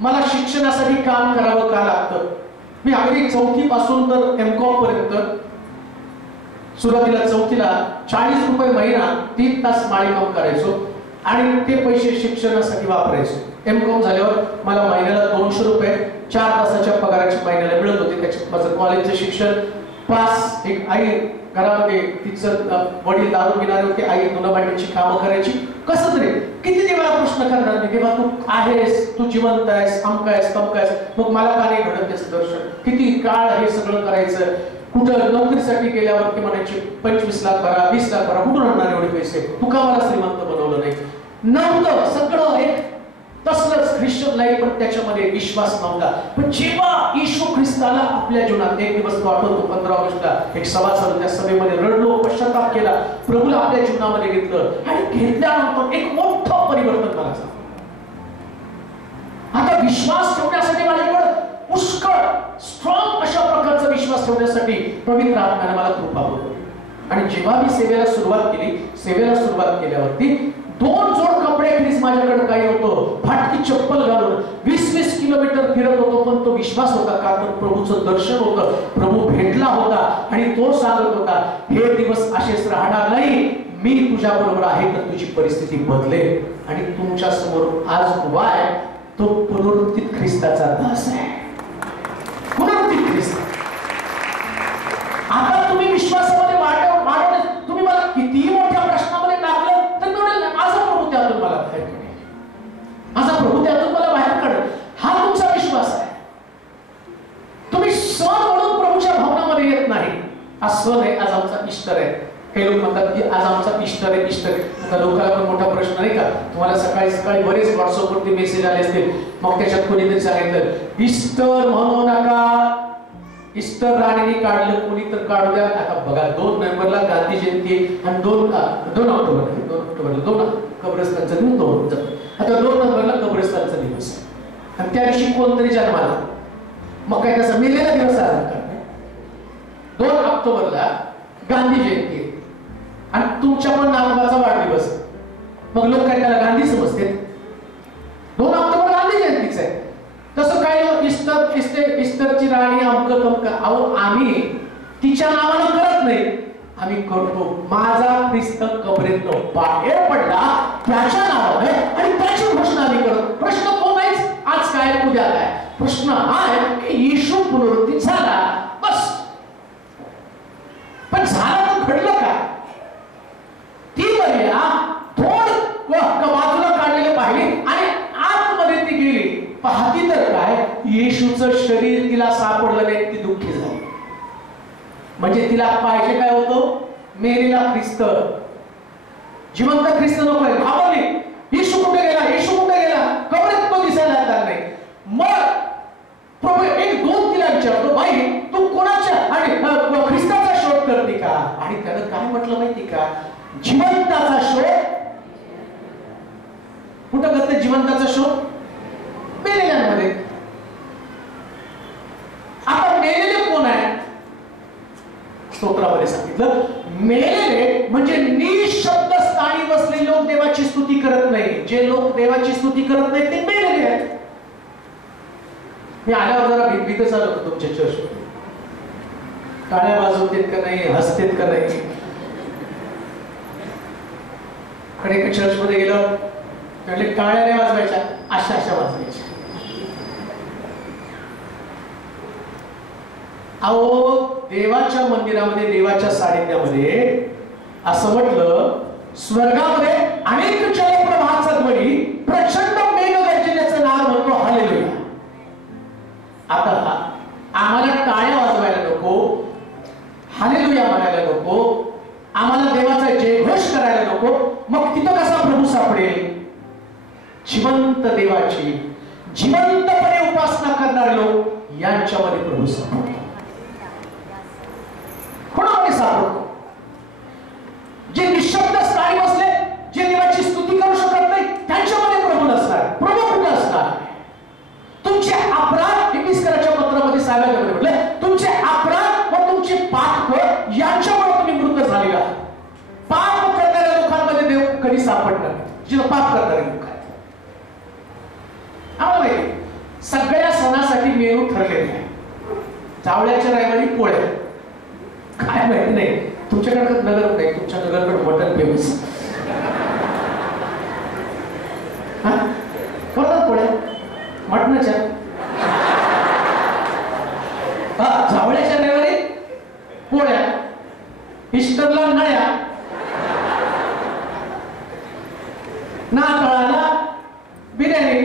मला शिक्षणासाठी काम करावं का लागतं. मी अगदी 4थी पासून तर एमकॉम पर्यंत, सुरुवातीला 4थीला 40 रुपये महिना 3 तास माळी काम करायचो आणि ते पैसे शिक्षणासाठी वापरायचो. एमकॉम झाल्यावर मला महिन्याला 200 रुपये 4 तासाच्या पगाराची महिन्याला मिळत होते. त्याच्यात माझं कॉलेजचं शिक्षण पास. एक आई घरामध्ये, तिचं वडील दारू पिणारे होते, आई धुणं भांड्याची कामं करायची. कसं तरी किती देवाला प्रश्न करणार मी, देवा तू आहेस, तू जिवंत आहेस, अमक आहेस, तमक आहेस, मग मला का नाही घडत त्याचं दर्शन. किती काळ हे सगळं करायचं. कुठं नोकरीसाठी गेल्यावरती म्हणायचे 25 लाख भरा, 20 लाख भरा, कुठून आणणार एवढे पैसे, तू का मला श्रीमंत बनवलं नाही. नव्हतं सगळं एक तसलंच ख्रिश्चन लाईफ, पण त्याच्यामध्ये विश्वास नव्हता. पण जेव्हा येशू ख्रिस्ताला आपल्या जीवनात, एक दिवस तो आठवतो 15 ऑगस्टला एक सभा झाली, त्या सभेमध्ये रडलो, पश्चाताप केला, प्रभूला आपल्या जीवनामध्ये घेतलं आणि घेतल्यानंतर एक मोठं परिवर्तन मला झालं. आता विश्वास ठेवण्यासाठी माझ्याकडे पुष्कळ स्ट्रॉंग अशा प्रकारचा विश्वास ठेवण्यासाठी पवित्र आत्म्याने मला कृपा होती. आणि जेव्हा मी सेवेला सुरुवात केली, सेवेला सुरुवात केल्यावरती 2 जोड कपडे खरीच माझ्याकडे काही होतो. फाटकी चप्पल घालून 20-20 किलोमीटर फिरत होतो. पण तो विश्वास होता का, तर प्रभूचं दर्शन होतं, प्रभू भेटला होता आणि तो सांगत होता हे दिवस असेच राहणार नाही, मी तुझ्या बरोबर आहे, तर तुझी परिस्थिती बदलेल. आणि तुमच्या समोर आज उभा आहे तो पुनरुत्थित ख्रिस्ताचा दास आहे. पुनरुत्थित ख्रिस्त. आता तुम्ही विश्वासामध्ये वाढवणे, तुम्ही मला कितीही मोठ्या प्रश्नामध्ये टाकलं तर माझा प्रभू त्यातून मला बाहेर काढेल, माझा प्रभू त्यातून मला बाहेर काढेल. हा तुमचा विश्वास आहे. तुम्ही सण म्हणून प्रभूच्या भवनामध्ये येत नाही. हा सण आहे, आज आमचा ईस्टर आहे. काही लोक म्हणतात की आज आमचा ईस्टर आहे, ईस्टर आहे. आता लोकांना पण मोठा प्रश्न नाही का, तुम्हाला सकाळी सकाळी बरेच व्हॉट्सअपवरती मेसेज आले असतील, मग त्याच्यात कोणीतरी सांगितलं ईस्टर म्हणू नका, ईस्टर राणीने काढलं, कोणी तर काढू द्या. आता बघा 2 नोव्हेंबरला गांधी जयंती आणि 2 ऑक्टोबरला 2 कब्रस्तानचा दिवस 2 आता 2 नोव्हेंबरला कब्रस्तानचा दिवस आहे आणि त्या दिवशी कोणतरी जन्माला, मग काय त्याचा मेलेला दिवस साजरा करणे. 2 ऑक्टोबरला गांधी जयंती आणि तुमच्या पण नातवाचा वाढदिवस, मग लोक काय त्याला गांधी समजते. 2 ऑक्टोबर गांधी जयंतीच आहे. तसं काय ईस्टरची राणी अमक तमक, अहो आम्ही तिच्या नावानं करत नाही, आम्ही करतो माझा ख्रिस्त कबरेत बाहेर पडला त्याच्या नावाने आणि त्याची घोषणा आम्ही करतो. प्रश्न तो नाहीच आज काय उद्या काय, प्रश्न हा आहे की येशू पुनरुत्थित झाला बस. पण झालं तर घडलं काय. ती महिला थोड बाजूला काढलेले पाहिले आणि आतमध्ये ती गेली, पाहती तर काय येशूचं शरीर तिला सापडलं नाही, ती दुःखी झाली. म्हणजे तिला पाहिजे काय होतं, मेलेला ख्रिस्त, जिवंत ख्रिस्त नको आहे. घाबरली, येशू कुठे गेला, येशू कुठे गेला, कबरेत तो दिसायला लागला नाही. मग प्रभू 1-2 तिला विचारतो, बाई तू कोणाच्या आणि ख्रिस्ताचा शोध करते का. आणि त्यानं काय म्हटलं माहिती का, जिवंताचा शोध. कुठं करते जिवंताचा शोध, मेलेल्यांमध्ये. आता मेलेले कोण आहे, स्तोत्रामध्ये सांगितलं मेलेले म्हणजे निशब्द स्थानी बसलेले लोक देवाची स्तुती करत नाही. जे लोक देवाची स्तुती करत नाही ते मेलेले आहेत. मी आल्यावर जरा भीतभीतच आलो होतो तुमच्या चर्चमध्ये, टाळ्या वाजवतेत का नाही, हसतेत का नाही. कडे चर्च मध्ये गेलो म्हणजे टाळ्या नाही वाजवायच्या, अशा वाजवायच्या. अहो देवाच्या मंदिरामध्ये, देवाच्या सानिध्यामध्ये असं म्हटलं, स्वर्गामध्ये अनेक जलप्रवाहाचा ध्वनी, प्रचंड मेघगर्जनेचं नाव म्हणतो हालेलुया. आता आम्हाला टाळ्या वाजवायला नको, हालेलुया म्हणायला नको, आम्हाला देवाचा जयघोष करायला नको, मग तिथं कसा प्रभू सापडेल. जिवंत देवाची जिवंतपणे उपासना करणारे लोक यांच्यामध्ये प्रभू सापडतो. कोणामध्ये सापडतो, जिथं पाप करणारे लोक आहेत. आम्हाला माहिती सगळ्या सणासाठी मेनू ठरलेले आहे. जावळ्याच्या रविवारी पोळ्या, काय माहिती नाही तुमच्याकडे नगर नाही, तुमच्या नगरकडे मटन फेमस. करतात पोळ्या मटणाच्या. जावळ्याच्या रविवारी पोळ्या, इस्टरला नळ्या, नाताळाला बिर्याणी.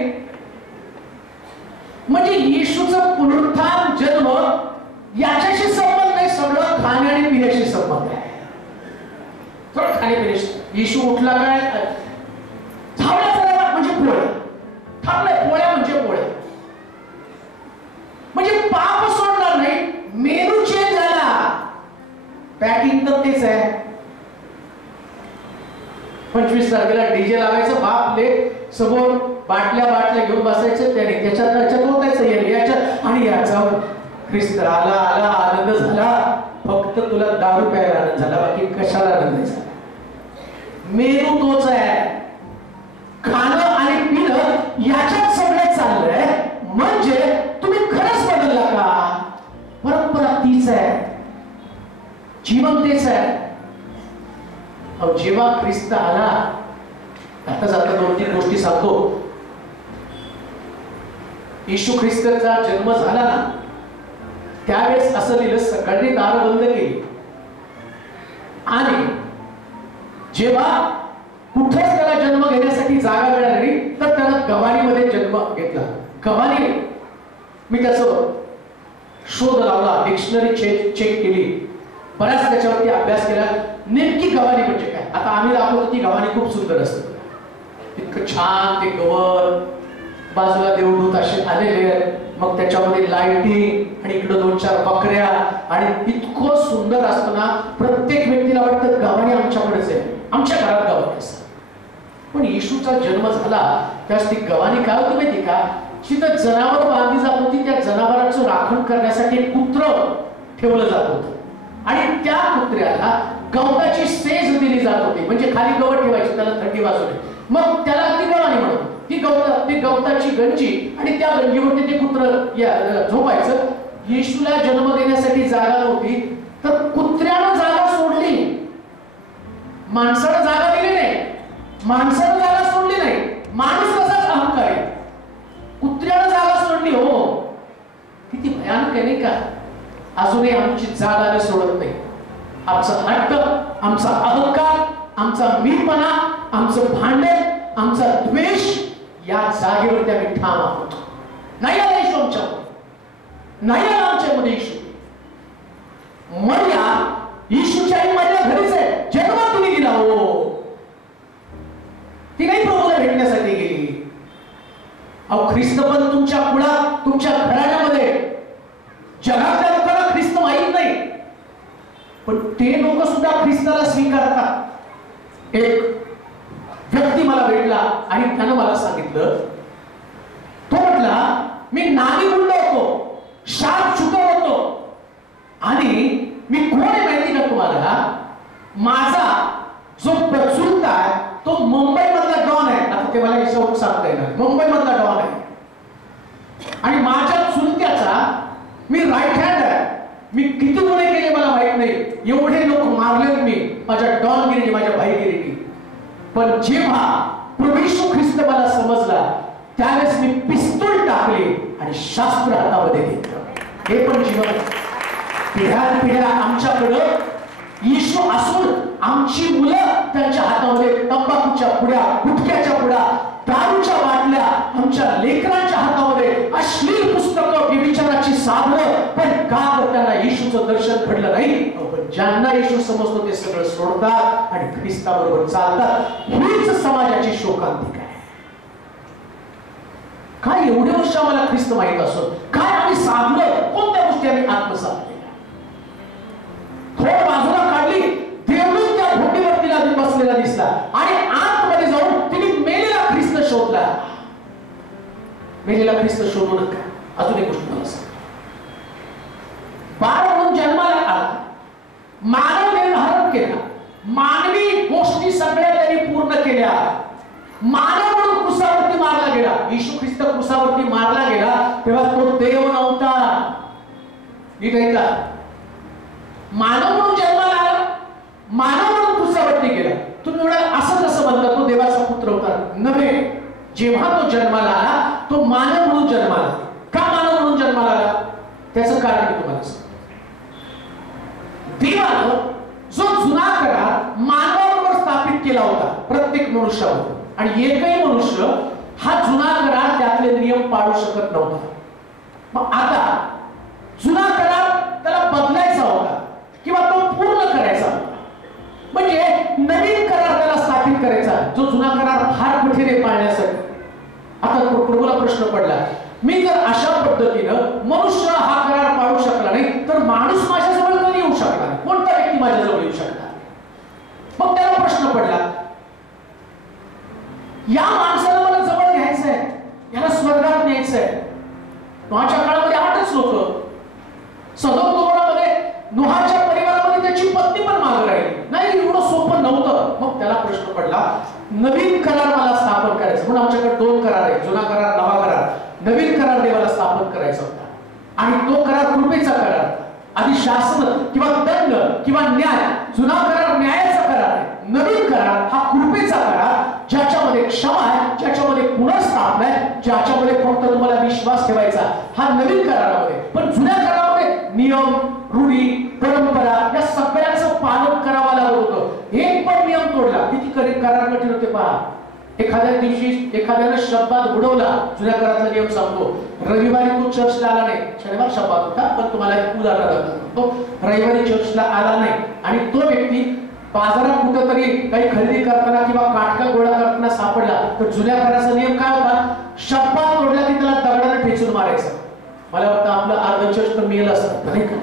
म्हणजे येशूचा पुनरुत्थान जन्म याच्याशी संबंध नाही, सगळं खाणे आणि पिण्याशी संबंध आहे. सगळं खाणे पिण्याशी. येशू उठला काय झावळ्याचा म्हणजे पोळ्या थांबलाय, पोळ्या म्हणजे पोळ्या. म्हणजे पाप सोडणार नाही, मेनू चेंज झाला, पॅकिंग तर तेच आहे. 25 तारखेला डीजे लावायचं, बापले समोर बाटल्या घेऊन बसायचं, त्याने त्याच्यात होतायचं याच्यात आणि याचा. ख्रिस्त आला आला, आनंद झाला, फक्त तुला दारू प्यायला आनंद झाला, बाकी कशाला आनंद झाला. मेनू तोच आहे, खाणं आणि पिणं याच्यात सगळं चाललंय. म्हणजे तुम्ही खरंच बदलला का? परंपरा तीच आहे, जीवन तेच आहे. जेव्हा ख्रिस्त आला, आता 2-3 गोष्टी सांगतो. येशू ख्रिस्ताचा जन्म झाला ना, त्यावेळेस असं लिहिलं, सगळ्यांनी दार बंद केली आणि जेव्हा कुठेच त्याला जन्म घेण्यासाठी जागा मिळाली तर त्याला गव्हाणीमध्ये जन्म घेतला. गव्हाणी, मी त्याचं शोध लावला, डिक्शनरी चेक केली, बऱ्याच त्याच्यावरती अभ्यास केला, नेमकी गव्हाणी म्हणजे काय. आता आम्ही दाखवतो ती गव्हाणी खूप सुंदर असते, इतकं छान ते गवत, बाजूला देवदूत असे आलेले, मग त्याच्यामध्ये लाईटिंग आणि इकडं 2-4 बकऱ्या आणि इतकं सुंदर असतं ना, प्रत्येक व्यक्तीला वाटतं गव्हाणी आमच्याकडेच आहे, आमच्या घरात गव्हाणी असतं. पण येशूचा जन्म झाला त्यास ती गव्हाणी काय होती माहिती का, जिथं जनावर बांधली जात होती त्या जनावरांचं राखण करण्यासाठी एक कुत्र ठेवलं जात होतं आणि त्या कुत्र्याला गवताची सेज दिली जात होती. म्हणजे खाली गवत ठेवायची, त्याला थंडी वाजू नये, मग त्याला ती गव्हाणी म्हणत. ती गवताची गंजी आणि त्या गंजीवरती ते कुत्र झोपायचं. येशूला जन्म देण्यासाठी जागा नव्हती तर कुत्र्यानं जागा सोडली, माणसानं जागा दिली नाही, माणसानं जागा सोडली नाही. माणूस कसाच अहंकार आहे, कुत्र्यानं जागा सोडली. हो, किती भयानक आहे नाही का. अजूनही आमची जागा सोडत नाही. आमचा हट्ट, आमचा अहंकार, आमचा मीपणा, आमचं भांडण, आमचा द्वेष, या जागेवरती आम्ही ठाम आहोत. नाही आला येशू आमच्यामध्ये, नाही आला आमच्यामध्ये येशू. मर्या येशूची आई मर्या घरीच आहे, जन्म तिने दिला. हो, ती नाही प्रभूला भेटण्यासाठी गेली. अहो, ख्रिस्त पण तुमच्या कुळात, तुमच्या घराण्यामध्ये, जगातल्या लोकांना ख्रिस्त माहित नाही, पण ते लोक सुद्धा ख्रिस्ताला स्वीकारतात. एक व्यक्ती मला भेटला आणि त्यानं मला सांगितलं, तो म्हटला मी नानी गुंड होतो, शाप चुकत होतो आणि मी कोण आहे माहिती का तुम्हाला, माझा जो चुलता आहे तो मुंबई मधला डॉन आहे. आता ते मला याच्यावर सांगता येणार, मुंबई मधला डॉन आहे आणि माझ्या चुलत्याचा मी राईट हँड आहे. मी किती गुन्हे केले मला माहित नाही, एवढे लोक मारले मी माझ्या डॉनगिरीने, माझ्या भाईगिरीने. पण जेव्हा प्रभू येशू ख्रिस्त मला समजला त्यावेळेस मी पिस्तूल टाकले आणि शास्त्र हातामध्ये घेतलं. हे पण जीवन. पिढ्या आमच्याकडं येशू असून आमची मुलं त्यांच्या हातामध्ये तंबाखूच्या पुड्या, गुटख्याच्या पुड्या, दारूच्या बाटल्या, आमच्या लेकरांच्या हातामध्ये अश्लील पुस्तकं, विचाराची साधनं. पण का त्यांना येशूचं दर्शन घडलं नाही. पण ज्यांना येशू समजतो ते सगळं सोडतात आणि ख्रिस्ताबरोबर चालतात. हीच समाजाची शोकांतिका आहे. काय एवढे वर्ष आम्हाला ख्रिस्त माहित असून काय आम्ही साधलं, कोणत्या गोष्टी आम्ही आत्मसात केल्या. थोडं बाजूला काढली, देवदूत त्या भोंडीवरतीला बसलेला दिसला आणि आतमध्ये जाऊन तिने मेलेला ख्रिस्त शोधला. मेलेला ख्रिस्त शोधू नका. अजून एक गोष्ट मला सांग. बाळ म्हणून जन्माला आला, मानव देह धारण केला, मानवी गोष्टी सगळ्या त्यांनी पूर्ण केल्या. मानव म्हणून क्रूसावरती मारला गेला. येशू ख्रिस्त क्रूसावरती मारला गेला तेव्हा तो देव नव्हता. नीट ऐका, मानव म्हणून जन्माला आला, मानव म्हणून क्रूसावरती गेला. तुम्ही म्हणाल असं कसं म्हणता तो देवाचा पुत्र होता? नव्हे, जेव्हा तो जन्माला आला तो मानव म्हणून जन्माला. का मानव म्हणून जन्माला आला? त्याचं कारण मी तुम्हाला सांगतो. देवानं जो जुना करार मानवाबरोबर स्थापित केला होता प्रत्येक मनुष्यावर, आणि एकही मनुष्य हा जुना करार त्यातले नियम पाळू शकत नव्हता. मग आता जुना करार त्याला बदलायचा होता किंवा तो पूर्ण करायचा होता. म्हणजे नवीन करार त्याला स्थापित करायचा, जो जुना करार फार कठीण आहे पाळण्यासाठी. आता प्रभूला प्रश्न पडला, मी जर अशा पद्धतीनं मनुष्य हा करार पाळू शकला नाही तर माणूस माझ्याजवळ कधी येऊ शकणार? कोणता व्यक्ती माझ्याजवळ येऊ शकणार? मग त्याला प्रश्न पडला, या माणसाला मला जवळ घ्यायचं आहे, याला स्वर्गात न्यायचं आहे. नोहाच्या काळामध्ये 8च लोक. सदोम गोमोरामध्ये नोहाच्या परिवारामध्ये त्याची पत्नी पण मागे राहिली नाही. एवढं सोपं नव्हतं. मग त्याला प्रश्न पडला, नवीन करार मला स्थापन करायचा. म्हणून आमच्याकडे 2 करार आहेत, जुना करार, नवा करार. नवीन करार देवाला स्थापन करायचा होता आणि तो करार कृपेचा करार. आधी शासन किंवा दंड किंवा न्याय. जुना करार न्यायाचा करार आहे, नवीन करार हा कृपेचा करार, ज्याच्यामध्ये क्षमा आहे, ज्याच्यामध्ये पुनर्स्थापना आहे, ज्याच्यामध्ये फक्त तुम्हाला विश्वास ठेवायचा. हा नवीन करारामध्ये. पण जुन्या करारामध्ये नियम, रूढी, परंपरा या सगळ्याचं पालन करावं लागत होतं. एक पण नियम तोडला किती करार कठीण होते पहा. एखाद्या दिवशी एखाद्याने शब्दात बुडवला, जुन्या करारातला नियम सांगतो, रविवारी तो चर्चला आला नाही. शनिवार शब्दात होता, पण तुम्हाला एक उदाहरण देतो. रविवारी चर्चला आला नाही आणि तो व्यक्ती बाजारात कुठेतरी काही खरेदी करताना किंवा काटका गोळा करताना सापडला तर जुन्या कराराचा नियम काय होता? शब्दात तोडला की त्याला दगडाने ठेचून मारायचं. मला वाटतं आपलं अर्ध चर्च तर मेल असतं नाही का?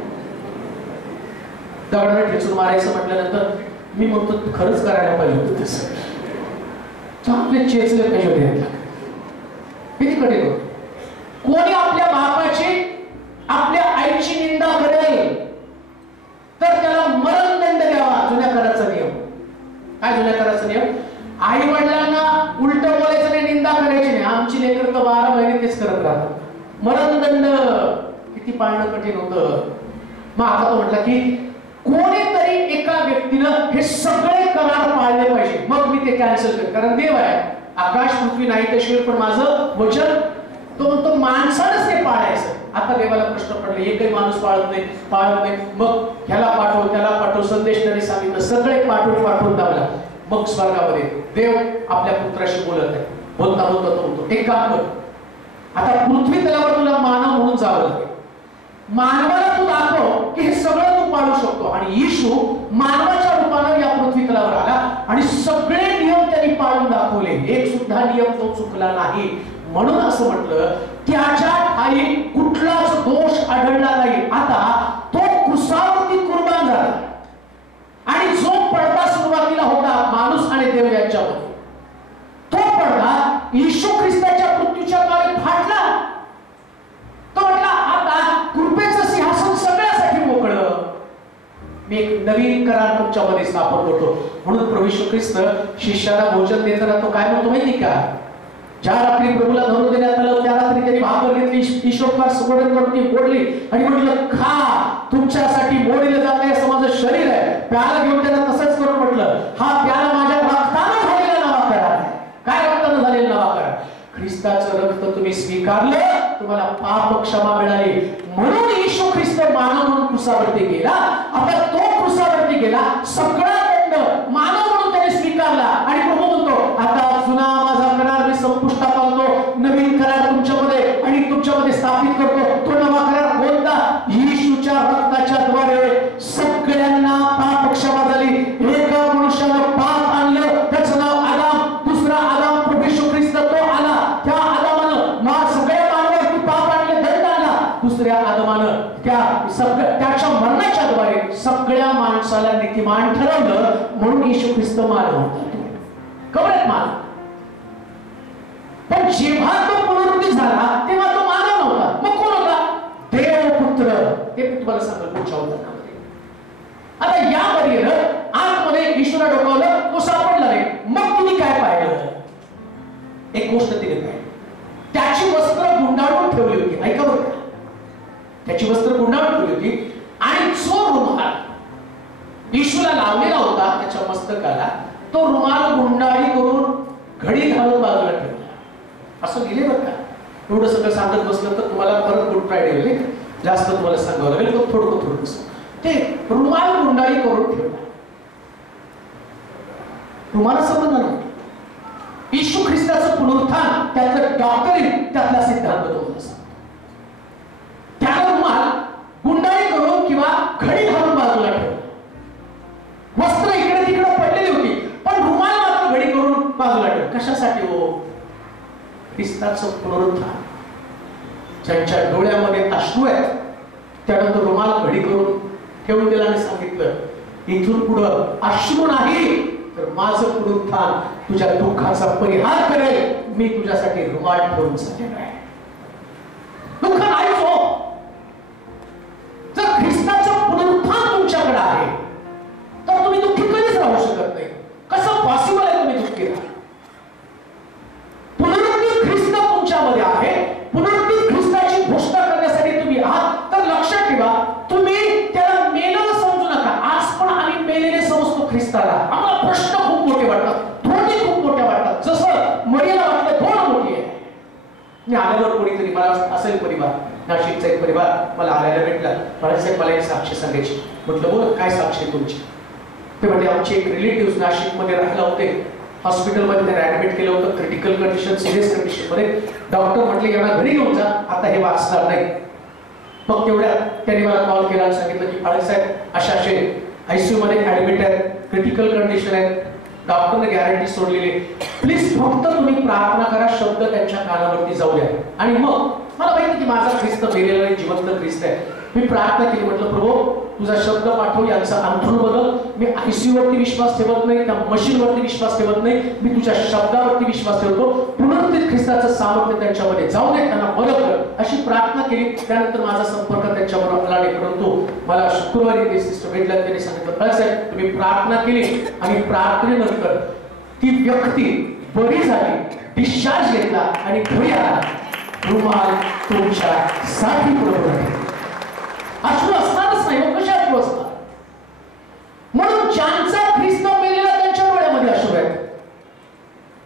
दगडाने ठेचून मारायचं म्हटल्यानंतर मी म्हणतो खरंच करायला पाहिजे होतं तसं. आपले चेचले पाहिजे होते. किती कठीण होतं. कोणी आपल्या बापाची, आपल्या आईची निंदा करेल तर त्याला मरणदंड द्यावा. जुन्या कराराचा नियम काय? जुन्या कराराचा नियम, आई वडिलांना उलट बोलायचं नाही, निंदा करायची नाही. आमची लेकरं तर 12 महिने तेच करत राहतात. मरणदंड किती पाळणं कठीण होतं. मग आता तो म्हटला की कोणीतरी एका व्यक्तीनं हे सगळे करार पाळले पाहिजे, मग मी ते कॅन्सल करतो. कारण देव आहे, आकाश पृथ्वी नाही तशी, पण माझं वचन तो माणसानंच ते पाळायचं. आता देवाला प्रश्न पडले, एकही माणूस पाळत नाही. मग ह्याला पाठव, त्याला पाठव, संदेश त्यांनी सांगितलं, सगळे पाठवून दाबला. मग स्वर्गामध्ये देव आपल्या पुत्राशी बोलत आहे. बोलता तो म्हणतो, एक काम कर, आता पृथ्वी तलावर तुला मानव म्हणून जावं लागेल. मानवाला तू दाखव की हे सगळं तू पाळू शकतो. आणि येशू मानवाच्या रूपाने या पृथ्वी तलावर आला आणि सगळे नियम त्यांनी पाळून दाखवले. एक सुद्धा नियम तो चुकला नाही. म्हणून असं म्हटलं, त्याच्या ठाई कुठलाच दोष आढळला नाही. आता तो क्रूसावरती कुर्बान झाला आणि जो पडदा सुरुवातीला होता माणूस आणि देव यांच्यामध्ये, तो पडदा येशू ख्रिस्ताच्या मृत्यूच्या द्वारे फाटला. तो म्हटला आता कृपेचं सिंहासन सगळ्यासाठी मोकळं. मी एक नवीन करार तुमच्यामध्ये स्थापन करतो. म्हणून प्रभू येशू ख्रिस्त शिष्याला भोजन देताना तो काय म्हणतो माहिती का? ज्या रात्री प्रभूला धरून देण्यात आलं त्या रात्री त्यांनी भाकर घेतली, ईश्वरकार सुगंध करून ओढली आणि म्हटलं, खा, तुमच्यासाठी मोडीलं जातं असं माझं शरीर आहे. प्याला घेऊन त्यांना तसंच करून म्हटलं, हा प्याला माझ्या रक्तानं झालेला नवा करार आहे. काय रक्तानं झालेला नवा करार? ख्रिस्ताचं रक्त तुम्ही स्वीकारलं, तुम्हाला पाप क्षमा मिळाली. म्हणून येशू ख्रिस्त मानव म्हणून क्रूसावरती गेला. आता तो क्रूसावरती गेला, सगळा दंड मानव म्हणून त्याने स्वीकारला आणि प्रभू म्हणतो, आता जुना माझा करार मी संपुष्टात आणतो, नवीन करार तुमच्यामध्ये आणि तुमच्यामध्ये स्थापित करतो. तो नवा करार कोणता? येशूच्या रक्ताच्या द्वारे सगळ्यांना पाप क्षमा झाली. एका मनुष्यानं पाप आणलं, त्याचं नाव आदाम. दुसरा आदाम प्रभू येशू ख्रिस्त, तो आला. त्या आदामानं सगळ्या मानवावरती पाप आणले, दंड आणला. दुसऱ्या आदामानं त्याच्या मरणाच्या द्वारे सगळ्या माणसाला नीतिमान ठरवलं. म्हणून येशू ख्रिस्त मानव होता. कबरेत मानव. पण जेव्हा तो पुनरुत्थान झाला तेव्हा तो मानव नव्हता. मग कोण होता? देवपुत्र. ते तुम्हाला सांगतो पुढच्या उदाहरणामध्ये. आता यामध्ये आतमध्ये ईश्वरा डोकावलं, तो सापडला नाही. मग तुम्ही काय पाहिलं? एक गोष्ट तिने पाहिली, त्याची वस्त्र गुंडाळून ठेवली होती. ऐका बरं का, त्याची वस्त्र गुंडाळून ठेवली होती आणि जो रुमाल येशूला लावलेला होता त्याच्या मस्तकाला, तो रुमाल गुंडाळी करून घडी घालून बाजूला ठेवला. असं लिहिले बरं का. एवढं सगळं सांगत बसलं तर तुम्हाला परत गुड फ्रायडे होईल, जास्त तुम्हाला सांगावं लागेल. तो थोडं ते रुमाल गुंडाळी करून ठेवला. तुम्हाला समजलं ना, येशू ख्रिस्ताचं पुनरुत्थान, त्यातलं डॉक्टरीन, त्यातला सिद्धांत तुम्हाला सांगतो. त्याला रुमाल गुंडाळी करून किंवा घडी घालून बाजूला ठेवला. वस्त्र इकडे तिकडे पडलेली होती, पण रुमाल मात्र घडी करून बाजूला ठेवला. कशासाठी हो? ख्रिस्ताचं पुनरुत्थान. ज्यांच्या डोळ्यामध्ये अश्रू आहेत त्यानंतर रुमाल घडी करून ठेवून दिला आणि सांगितलं, इथून पुढं अश्रू नाही तर माझं पुनरुत्थान तुझ्या दुःखाचा परिहार करेल. मी तुझ्यासाठी रुमाल ठेवून सांगेन आहे. दुःख नाही हो. जर ख्रिस्ताचं पुनरुत्थान तुमच्याकडे आहे तर तुम्ही दुःखी कधीच राहू शकत नाही. कसं पॉसिबल आहे तुम्ही दुःखी राहा? पुनरुत्थित ख्रिस्त तुमच्यामध्ये आहे, पुनरुत्थित ख्रिस्ताची घोषणा करण्यासाठी तुम्ही आहात. तर लक्षात ठेवा, तुम्ही त्याला मेलेलं समजू नका. आज पण आम्ही मेलेले समजतो ख्रिस्ताला. आम्हाला प्रश्न खूप मोठे वाटतात, धोंडे खूप मोठ्या वाटतात. जसं मरियाला वाटलं धोंड मोठी आहे. मी आल्यावर कोणीतरी मला असेल परिवार, नाशिकचा एक परिवार मला आल्याला भेटला. मला एक साक्षी सांगायची. म्हटलं बोल, काय साक्षी आहे तुमची? ते म्हणजे आमचे एक रिलेटिव्ह नाशिकमध्ये राहायला होते. हॉस्पिटलमध्ये त्यांना ऍडमिट केलं होतं, क्रिटिकल कंडिशन, सिरियस कंडिशन मध्ये. डॉक्टर म्हटले यांना घरी घेऊन जा, आता हे वाचणार नाही. मग तेवढ्यात त्यांनी मला कॉल केला आणि सांगितलं की फाळके साहेब असे आयसीयू मध्ये ऍडमिट आहेत, क्रिटिकल कंडिशन आहे, डॉक्टरने गॅरंटी सोडलेली, प्लीज फक्त तुम्ही प्रार्थना करा, शब्द त्यांच्या कानावरती जाऊ द्या. आणि मग मला माहिती की माझा ख्रिस्त मेलेला नाही, जिवंत ख्रिस्त आहे. मी प्रार्थना केली, म्हटलं प्रभू तुझा शब्द पाठव, यांचा अंथरूण बदल. मी आयसीयू वरती विश्वास ठेवत नाही, त्या मशीन वरती विश्वास ठेवत नाही, मी तुझ्या शब्दावरती विश्वास ठेवतो. पुनरुत्थित ख्रिस्ताचं सामर्थ्य त्यांच्यामध्ये जाऊ दे, त्यांना बरं कर, अशी प्रार्थना केली. त्यानंतर माझा संपर्क त्यांच्याबरोबर आला नाही, परंतु मला शुक्रवारी ते सिस्टर भेटला. त्यांनी सांगितलं बस आहे, तुम्ही प्रार्थना केली आणि प्रार्थनेनंतर ती व्यक्ती बरी झाली, डिस्चार्ज घेतला आणि घरी आला. रुमाल तुमच्यासाठी बरोबर आहे. अश्रू असणारच नाही, मग कशा अश्रू असणार? म्हणून ज्यांचा ख्रिस्त मेलेला त्यांच्या डोळ्यामध्ये अश्रू आहेत.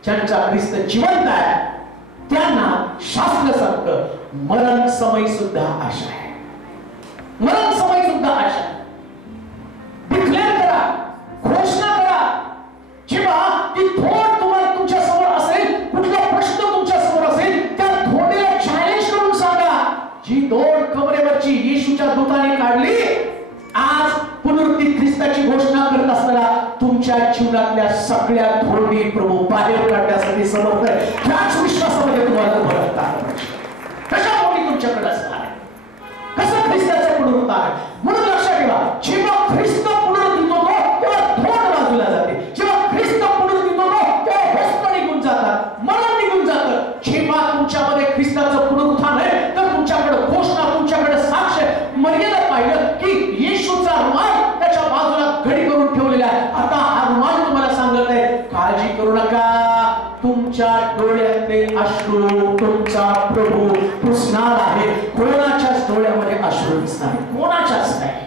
ज्यांचा ख्रिस्त जिवंत आहे त्यांना शास्त्र सांगतं मरण समय सुद्धा आशा आहे. मरण समय सुद्धा आशा आहे. डिक्लेअर करा, घोषणा करा. जेव्हा ती थोड तुम्हाला तुमच्या समोर असेल, कुठला प्रश्न तुमच्या समोर असेल, त्या थोडीला चॅलेंज करून सांगा, जी दोड कबरेवरची येशूच्या दूताने काढली, आज पुनरुत्थित ख्रिस्ताची घोषणा करत असताना तुमच्या जीवनातल्या सगळ्या धोरणी प्रभू बाहेर काढण्यासाठी समर्थ आहे. त्याच विश्वासामध्ये तुम्हाला उभं राहता. कशा मोठी तुमच्याकडे असणार आहे, कसं ख्रिस्ताचं पुनरुत्थान आहे. म्हणून लक्षात ठेवा, जेव्हा ख्रिस्त पुनरुत्थित होतो तेव्हा धोड बाजूला जाते. जेव्हा ख्रिस्त पुनरुत्थित होतो तेव्हा वस्त्र निघून जातात, मरण निघून जातं. जेव्हा तुमच्यामध्ये ख्रिस्ताचं पुनरुत्थान आहे तर तुमच्याकडे घोषणा, तुमच्याकडे साक्ष आहे. मर्यादा पाहिलं की येशूचा रुमाल त्याच्या बाजूला घडी करून ठेवलेला आहे. आता हा रुमाल तुम्हाला सांगत आहे, काळजी करू नका, तुमच्या डोळ्यातले अश्रू तुमचा प्रभू पुसणार आहे. कोणाच्याच डोळ्यामध्ये अश्रू दिसणार, कोणाच्याच नाही.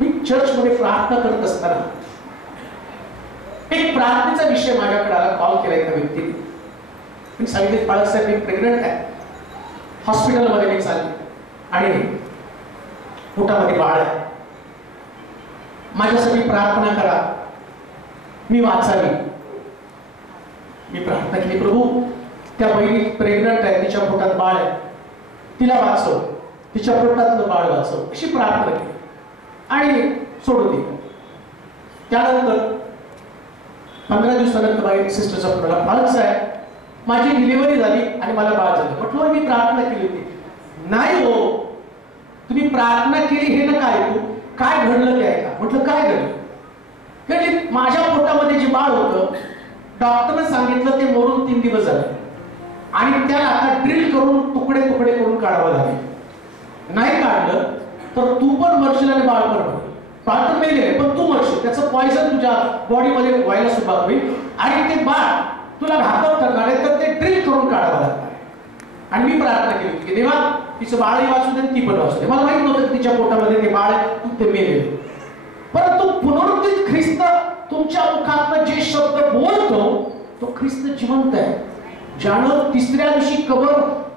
मी चर्च मध्ये प्रार्थना करत असताना एक प्रार्थनेचा विषय माझ्याकडे आला. कॉल केला एका व्यक्तीने. मी सांगितले फाळके साहेब मी प्रेग्नंट आहे, हॉस्पिटलमध्ये मी चालले आणि पोटामध्ये बाळ आहे, माझ्यासाठी प्रार्थना करा, मी वाचावी. मी प्रार्थना केली, प्रभू त्या बहिणी प्रेग्नंट आहे, तिच्या पोटात बाळ आहे, तिला वाचव, तिच्या पोटातलं बाळ वाचव, अशी प्रार्थना केली आणि सोडून दिली. त्यानंतर 15 दिवसानंतर माझ्या सिस्टरचा फोन आला, फाळके साहेब माझी डिलिव्हरी झाली आणि मला बाळ झालं. म्हटलं मी प्रार्थना केली होती. नाही हो, तुम्ही प्रार्थना केली हे ना, काय तू काय घडलं ते ऐका. म्हटलं काय घडलं? माझ्या पोटामध्ये जे बाळ होतं डॉक्टरने सांगितलं ते मरून 3 दिवस झाले आणि त्याला आता ड्रिल करून तुकडे तुकडे करून काढावं लागेल. नाही काढलं तर तू पण मरशील आणि बाळ पण मरेल. बाळ तर मेले पण तू मरशील, त्याचं पॉइझन तुझ्या बॉडीमध्ये व्हायला सुरुवात होईल आणि ते बाळ तुला घातक ठरणार आहे तर ते ड्रिल करून काढावं लागणार. आणि मी प्रार्थना केली होती की देवा तिचं बाळही वाचू दे ती पण वाचू दे. मला माहित नव्हतं की तिच्या पोटामध्ये ते बाळ ते मेले. परंतु पुनरुत्थित ख्रिस्त तुमच्या मुखातनं जे शब्द बोलतो तो ख्रिस्त जिवंत आहे. ज्यानं तिसऱ्या दिवशी कबर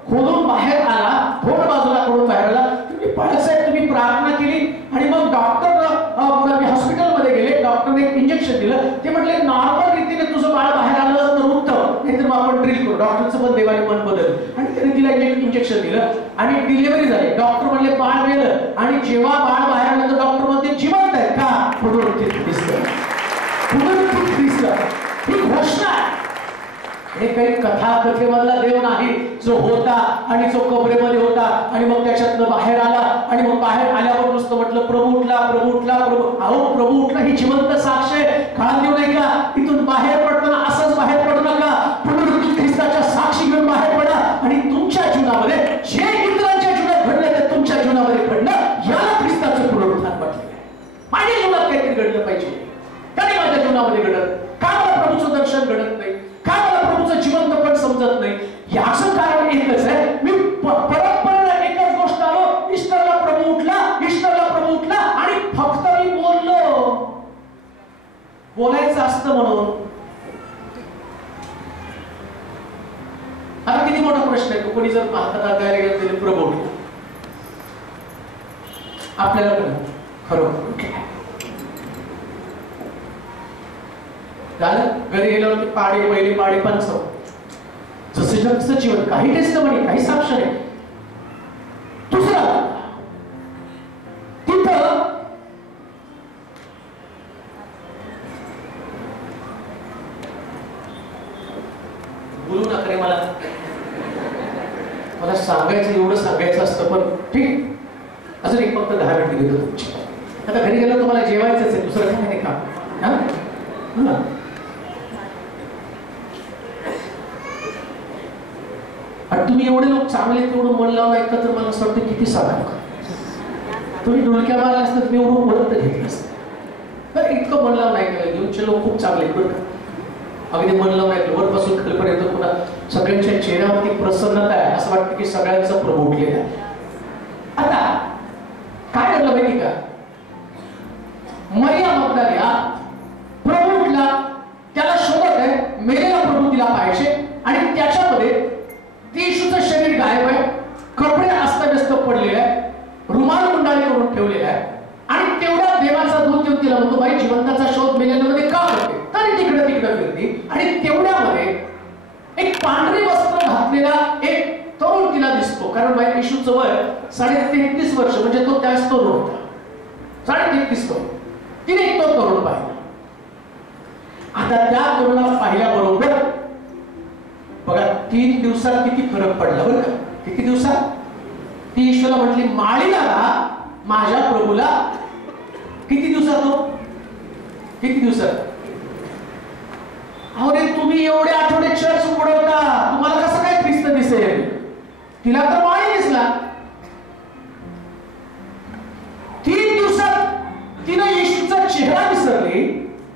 खोदून बाहेर आला, थोड बाजूला करून बाहेर आला. तुम्ही बाळासाहेब तुम्ही प्रार्थना केली आणि मग डॉक्टर हॉस्पिटलमध्ये गेले. डॉक्टरने एक इंजेक्शन दिलं. ते म्हटले नॉर्मल रीतीने तुझं बाळ बाहेर आलं तर उत्तम, नाहीतर मग आपण ड्रिल करू. डॉक्टरचं पण देवाने मन बदललं आणि त्याने तिला इंजेक्शन दिलं आणि डिलिव्हरी झाली. डॉक्टर म्हणले बाळ मेलं आणि जेव्हा बाळ बाहेर आलं तर डॉक्टर म्हणते जिवंत आहे का? पुनरुत्थित ख्रिस्त, पुनरुत्थित ख्रिस्त ही घोषणा आहे. हे काही कथा कथेमधला देव नाही जो होता आणि जो कबरेमध्ये होता आणि मग त्याच्यातनं बाहेर आला आणि मग बाहेर आल्यावर नुसतं म्हटलं प्रभू उठला, प्रभू उठला, प्रभू. अहो प्रभू उठला ही जिवंत साक्ष आहे. काळात देऊ नाही का? इथून बाहेर पडताना असंच बाहेर पडू नका. पुनरुत्थित ख्रिस्ताच्या साक्षी घेऊन बाहेर पडा आणि तुमच्या जीवनामध्ये जे इतरांच्या जीवनात घडलं ते तुमच्या जीवनामध्ये घडलं. याला ख्रिस्ताचं पुनरुत्थान म्हटलं. माझ्या जीवनात काहीतरी घडलं पाहिजे. कधी माझ्या जीवनामध्ये घडत का? मला प्रभूचं दर्शन घडत नाही का? मला प्रभूचं जिवंत पण समजत नाही. याचं कारण एकच आहे. मी परत एकच गोष्ट आलो, ईस्टरला प्रभू उठला, ईस्टरला प्रभू उठला आणि फक्त मी बोललो. बोलायचं असतं म्हणून. आता किती मोठा प्रश्न आहे. कोणी जर हातात द्यायला गेलं तरी प्रभू उठला. आपल्याला पण खरं घरी गेल्यावर पाडे पहिले पाडे पंचव जसे जगचं जीवन काही टेस्ट म्हणे काही साक्ष नाही. दुसरा तिथं बोलू नका रे. मला सांगायचं एवढं सांगायचं असतं पण ठीक. अजून एक फक्त 10 मिनिटं घेतो तुमची. आता घरी गेल्यावर तुम्हाला जेवायचंच आहे, दुसरं काय नाही का? आणि तुम्ही एवढे लोक चांगले तेवढं मन लावून ऐकता तर मला असं वाटतं किती सांगा. तुम्ही डोलक्या मारला असतं तुम्ही एवढं बोलत घेतलं असतं. इतकं मन लावून ऐकायला घेऊनचे लोक खूप चांगले बरं का. अगदी मन लावून ऐकलं वरपासून खालपर्यंत पुन्हा सगळ्यांच्या चेहऱ्यावरती प्रसन्नता आहे. असं वाटतं की सगळ्यांचा प्रभू उठलेला आहे. आता काय घडलं माहिती का? मरिया मगदलिया प्रभू उठला त्याला शोधत आहे. मेलेला प्रभू तिला पाहिजे आणि त्याच्यामध्ये येशूचं शरीर गायब आहे, कपडे अस्ताव्यस्त पडलेले आहे, रुमाल गुंडाळी करून ठेवलेला आहे आणि तेवढा देवाचा दूत येऊन तिला म्हणतो बाई जिवंताचा शोध मेलेल्यामध्ये का करते? तरी तिकडे फिरते आणि तेवढ्यामध्ये एक पांढरे वस्त्र घातलेला एक तरुण तिला दिसतो. कारण बाई येशूचं वय 33.5 वर्ष म्हणजे तो त्याच तरुण होता. 33.5 वर्ष तिने तो तरुण पाहिला. आता त्या तरुणाला पाहिल्याबरोबर बघा 3 दिवसात किती फरक पडला बरं का. किती दिवसात? ती ईश्वरा म्हटली माळीला माझ्या प्रभूला. किती दिवसात हो? किती दिवसात? अहो रे तुम्ही एवढे आठवडे चर्च उघडवता, तुम्हाला कसं काय ख्रिस्त दिसेल? तिला तर माळी दिसला. 3 दिवसात तिनं येशूचा चेहरा विसरली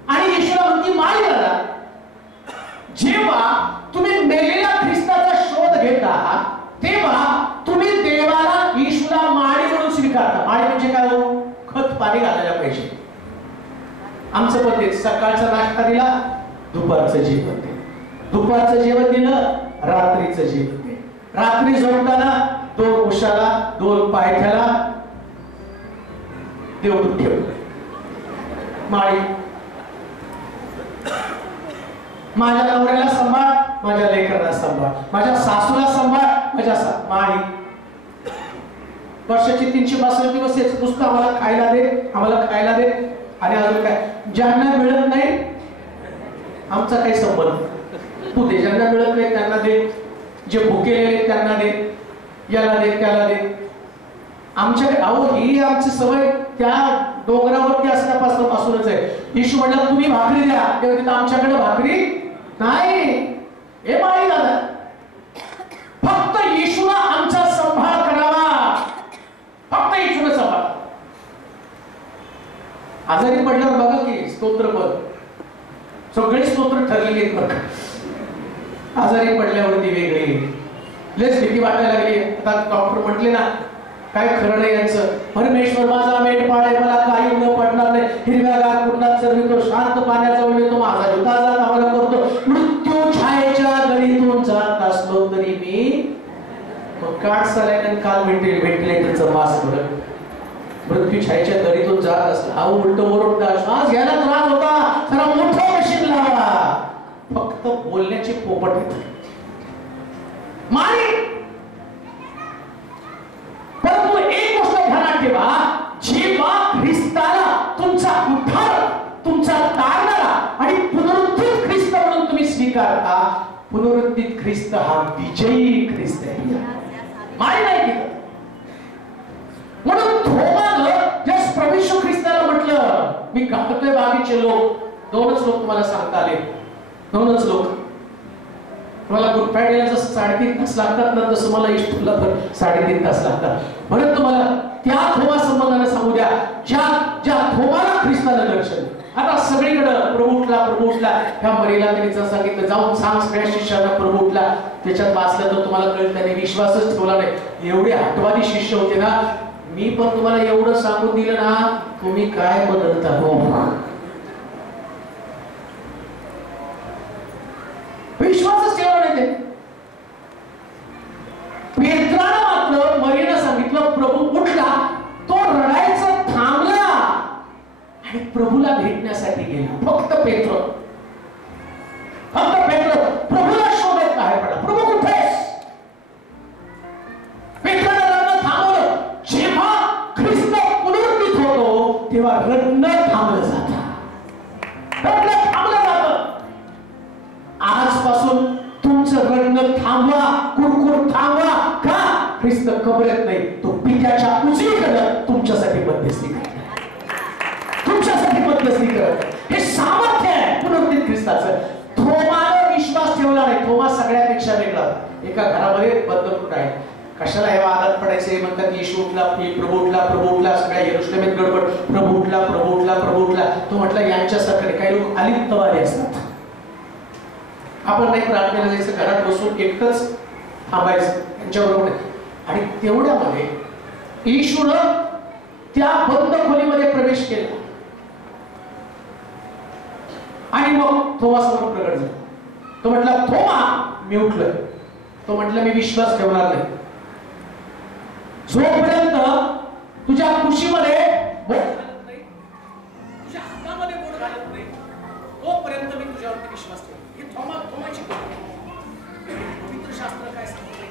आणि येशूला म्हणती माळीला. जेव्हा तुम्ही मेलेल्या ख्रिस्ताचा शोध घेता तेव्हा तुम्ही देवाला येशूला माळी म्हणून स्वीकारता. माळी म्हणजे काय हो? खत पाणी घालायला पाहिजे. आमचं पद्धत सकाळचा नाश्ता दिला, दुपारचं जेवण दिलं, दुपारचं जेवण दिलं, रात्रीचं जेवण दिलं. रात्री झोपताना 2 उशाला 2 पायथ्याला देवदूत ठेवलं. माळी. माझ्या नवऱ्याला सांभाळ, माझ्या लेकराला सांभाळ, माझ्या सासूला सांभाळ, माझ्या माळी. वर्षाची 362 दिवस याचं नुसतं आम्हाला खायला दे, आम्हाला खायला दे. आणि अजून काय? ज्यांना मिळत नाही आमचा काही संबंध. तू दे, ज्यांना मिळत नाही त्यांना दे, जे भुकेलेले त्यांना दे, याला दे त्याला दे. आमच्याकडे अहो ही आमची सवय त्या डोंगरावरती असल्यापासूनच आहे. येशू म्हटलं तुम्ही भाकरी द्या, तेव्हा आमच्याकडे भाकरी नाही. हे माळी दादा फक्त येशूला आमचा सांभाळ करावा. फक्त येशूला सांभाळ. आजारी पडल्यावर बघा की स्तोत्रपद सगळी स्तोत्र ठरलेली आहेत बघ. आजारी पडल्यावरती वेगळी, लस भीती वाटायला लागली. आता डॉक्टर म्हटले ना, काय खरं नाही यांचं. परमेश्वर माझा मेंढपाळ आहे, मला काही न पडणार नाही. हिरव्यागार कुंडात चरवितो, शांत पाण्याचा येतो, माझा युद्धाचा कामाला करतो. मृत्यू छायेच्या दरीतून जात असलो तरी मी काट सलाईन काल व्हेंटिलेटरचं मास्क बरं. मृत्यू छायेच्या दरीतून जात असला, हा उलट ओरडता, श्वास घ्यायला त्रास होता, जरा मोठं मशीन लावा. फक्त बोलण्याचे पोपट येत मारी. परंतु एक गोष्ट ध्यानात ठेवा, जेव्हा ख्रिस्ताला तुमचा उद्धार, तुमचा तारणारा आणि पुनरुत्थित ख्रिस्त म्हणून तुम्ही स्वीकारता, पुनरुत्थित ख्रिस्त हा विजयी ख्रिस्त आहे, मारी नाही केलं. म्हणून थोमानं जस प्रभू येशू ख्रिस्ताला म्हटलं, मी गाठतोय बाकीचे लोक, दोनच लोक तुम्हाला सांगता आले, दोनच लोक. तुम्हाला गुड फ्रायडेला जसं 3.5 तास लागतात ना, तसं मला इष्टला तर 3.5 तास लागतात. म्हणून तुम्हाला त्या थोमा संबंधाने सांगू द्या, ज्या थोमाला ख्रिस्ताला दर्शन. आता सगळीकडे प्रभू उठला ह्या मरीला त्यांनी जसं सांगितलं, जाऊन सांग सगळ्या शिष्याला प्रभू उठला. त्याच्यात वाचलं तर तुम्हाला कळलं, त्याने विश्वासच ठेवला नाही. एवढे हटवादी शिष्य होते ना. मी पण तुम्हाला एवढं सांगून दिलं ना, तुम्ही काय बदलता हो. विश्वासच ठेवला नाही ते. पेत्राला मात्र मरीनं सांगितलं, प्रभू उठला. तो रडायचं थांबला आणि प्रभूला भेटण्यासाठी गेला. फक्त पेत्र प्रभूला शोधत बाहेर पडला. प्रभू कुठे आहेस? पेत्राला रडणं थांबवलं. जेव्हा ख्रिस्त पुनरुत्थित होतो तेव्हा रडणं थांबलं जातं. आजपासून तुमचं रडणं थांबवा, कुरकुर थांबवा. का? ख्रिस्त कबरेत नाही, तो पित्याच्या उजवीकडे तुमच्यासाठी मध्यस्थी करत, तुमच्यासाठी मध्यस्थी करत. हे सामर्थ्य आहे पुनरुत्थित ख्रिस्ताचं. थोमाने विश्वास ठेवला नाही. थोमा सगळ्यापेक्षा वेगळा. एका घरामध्ये बंद कुठं आहे, कशाला हे आदत पडायचे म्हणतात. येशू उठला, प्रभू उठला, सगळ्या यरूशलेमेत गडबड, प्रभू उठला. तो म्हटला यांच्यासारखे काही लोक अलिप्तवादी असतात. आपण नाही प्रार्थनेला जायचं, घरात बसून एकटंच थांबायचं त्यांच्याबरोबर. आणि तेवढ्यामध्ये येशूनं त्या बंद खोलीमध्ये प्रवेश केला आणि मग थोमासमोर प्रगट झाला. तो म्हटला, थोमा मी उठलोय. तो म्हटला, मी विश्वास ठेवणार नाही जोपर्यंत तुझ्या कुशीमध्ये बोट घालत नाही, तुझ्या हातामध्ये बोट घालत नाही, तोपर्यंत मी तुझ्यावरती विश्वास ठेवतो. हे थोमाची पवित्र शास्त्र काय सांगते,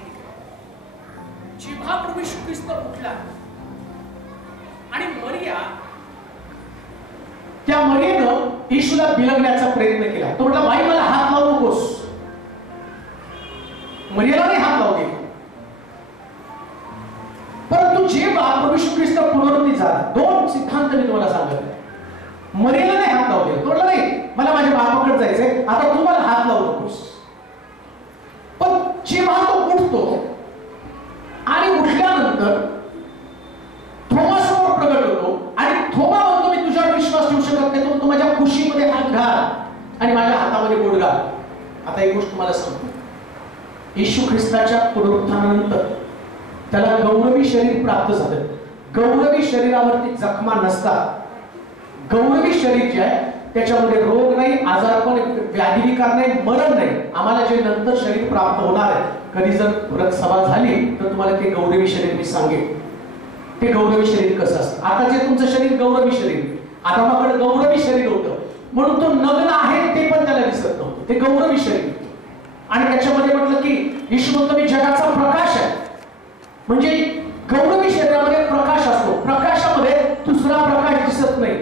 जेव्हा प्रभू येशू ख्रिस्त उठला आणि मरिया, त्या मरियेनं येशूला बिलगण्याचा प्रयत्न केला. तो म्हटला, बाई मला हात लावू नकोस. मरियाला नाही हात लावू दिला. परंतु जेव्हा प्रभू येशू ख्रिस्त पुनरुत्थित झाला, दोन सिद्धांत मी तुम्हाला सांगतो. मरियाला नाही हात लावू दिला. तो म्हटला, नाही मला माझ्या बापाकडे जायचंय, आता तू मला हात लावू नकोस. पण जेव्हा तो उठतो आणि उठल्यानंतर थोमासमोर प्रगट होतो आणि थोमा म्हणतो, मी तुझ्यावर विश्वास ठेवू शकत नाही, तो माझ्या कुशीमध्ये हात घाल आणि माझ्या हातामध्ये बोट घाल. आता एक गोष्ट तुम्हाला सांगतो, येशू ख्रिस्ताच्या पुनरुत्थानानंतर त्याला गौरवी शरीर प्राप्त झालं. गौरवी शरीरावरती जखमा नसतात. गौरवी शरीर जे आहे त्याच्यामध्ये रोग नाही, आजारपण, व्याधिविकार नाही, मरण नाही. आम्हाला जे नंतर शरीर प्राप्त होणार आहे, कधी जर व्रत सभा झाली तर तुम्हाला ते गौरवी शरीर मी सांगेन. ते गौरवी शरीर कसं असतं. आता जे तुमचं शरीर गौरवी शरीर, आदामाकडे गौरवी शरीर होतं म्हणून तो नग्न आहे ते पण त्याला दिसत नव्हतं. ते गौरवी शरीर. आणि त्याच्यामध्ये म्हटलं की येशू म्हणतो, मी जगाचा प्रकाश आहे. म्हणजे गौरवी शरीरामध्ये प्रकाश असतो. प्रकाशामध्ये दुसरा प्रकाश दिसत नाही.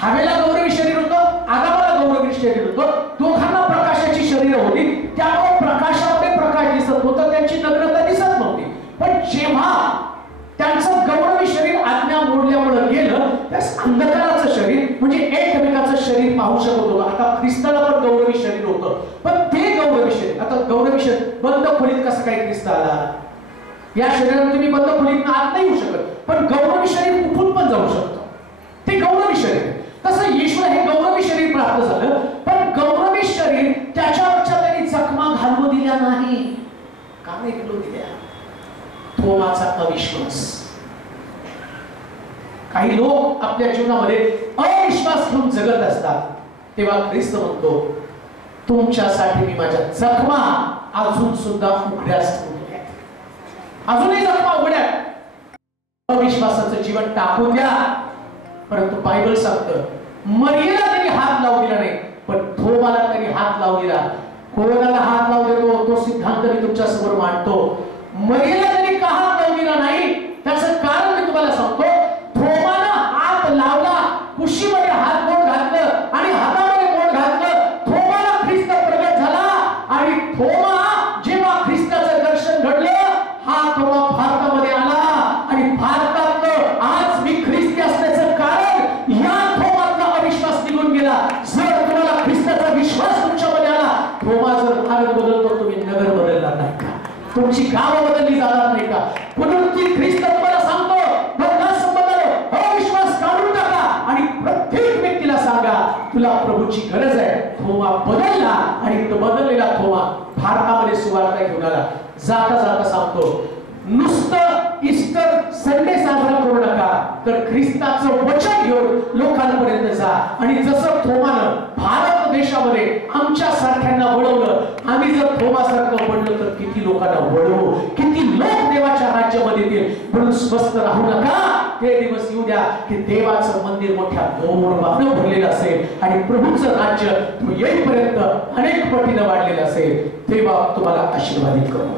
हवेला गौरवी शरीर होतं, आदामाला गौरवी शरीर होतं. दोघांना प्रकाशाची शरीर होती, त्यामुळे प्रकाशामध्ये प्रकाश दिसत होतं, त्यांची नग्नता दिसत नव्हती. पण जेव्हा त्यांचं गौरवी शरीर आज्ञा मोडल्यामुळे गेलं, त्यास अंधकाराचं शरीर म्हणजे एकमेकाचं शरीर पाहू शकत होतं. आता ख्रिस्ताला पण गौरवी शरीर होतं, पण ते गौरवी शरीर, आता गौरवी शरीर बंद खोलीत कसं काय ख्रिस्त आला? या शरीरात तुम्ही बंद खोलीत आत नाही येऊ शकत, पण गौरवी शरीर उठून पण जाऊ शकतं. ते गौरवी शरीर. तसं येशूला हे गौरवी शरीर प्राप्त झालं, पण गौरवी अनेक लोक दिल्या. थोमाचा अविश्वास. काही लोक आपल्या जीवनामध्ये अविश्वास घेऊन जगत असतात, तेव्हा ख्रिस्त म्हणतो तुमच्यासाठी मी माझ्या जखमा अजून सुद्धा उघड्याच ठेवल्या. अजूनही जखमा उघड्या. अविश्वासाचं जीवन टाकून द्या. परंतु बायबल सांगतं मरियेला तरी हात लावू दिला नाही, पण थोमाला तरी हात लावू दिला. कोणाला हात लावू देतो तो सिद्धांत मी तुमच्या समोर मांडतो. मरियेला तरी का हात लावू दिला नाही त्याचं कारण मी तुम्हाला सांगतो. थोमाला हात लावला, कुशीमध्ये हात बोट घातलं आणि हातामध्ये बोट घातलं. थोमाला ख्रिस्त प्रगट झाला आणि थोमा जेव्हा ख्रिस्ताचं दर्शन घडलं हा थोमा भारतामध्ये आला आणि भारतातलं आज मी ख्रिस्ती असण्याचं कारण या थोमातला अविश्वास निघून गेला. जर तुम्हाला ख्रिस्ताचा विश्वास तुमच्यामध्ये आला, थोमा जर भारत बदलतो तुम्ही नगर बदलणार नाही का? तुमची गावं बदलली जाणार नाही का? पुनरुत्थित ख्रिस्त तुम्हाला सांगतो अविश्वास काढून टाका आणि प्रत्येक व्यक्तीला सांगा तुला प्रभूची गरज आहे. थोमा बदलला आणि तो बदललेला थोमा भारतामध्ये सुवार्ता घेऊन आला. जाता जाता सांगतो नुसतं ईस्टर संडे साजरा करू नका, तर ख्रिस्ताचं वचन घेऊन लोकांपर्यंत जा. आणि जसं थोमानं भारत देशामध्ये आमच्या सारख्यांना वळवलं, आम्ही जर थोमासारखं पडलो तर किती लोकांना वळवू, किती लोक देवाच्या राज्यामध्ये येतील. म्हणून स्वस्थ राहू नका. ते दिवस येऊ द्या की देवाचं मंदिर मोठ्या गौरवानं भरलेलं असेल आणि प्रभूचं राज्य येईपर्यंत अनेक पटीनं वाढलेलं असेल. देवा तुम्हाला आशीर्वादित करू.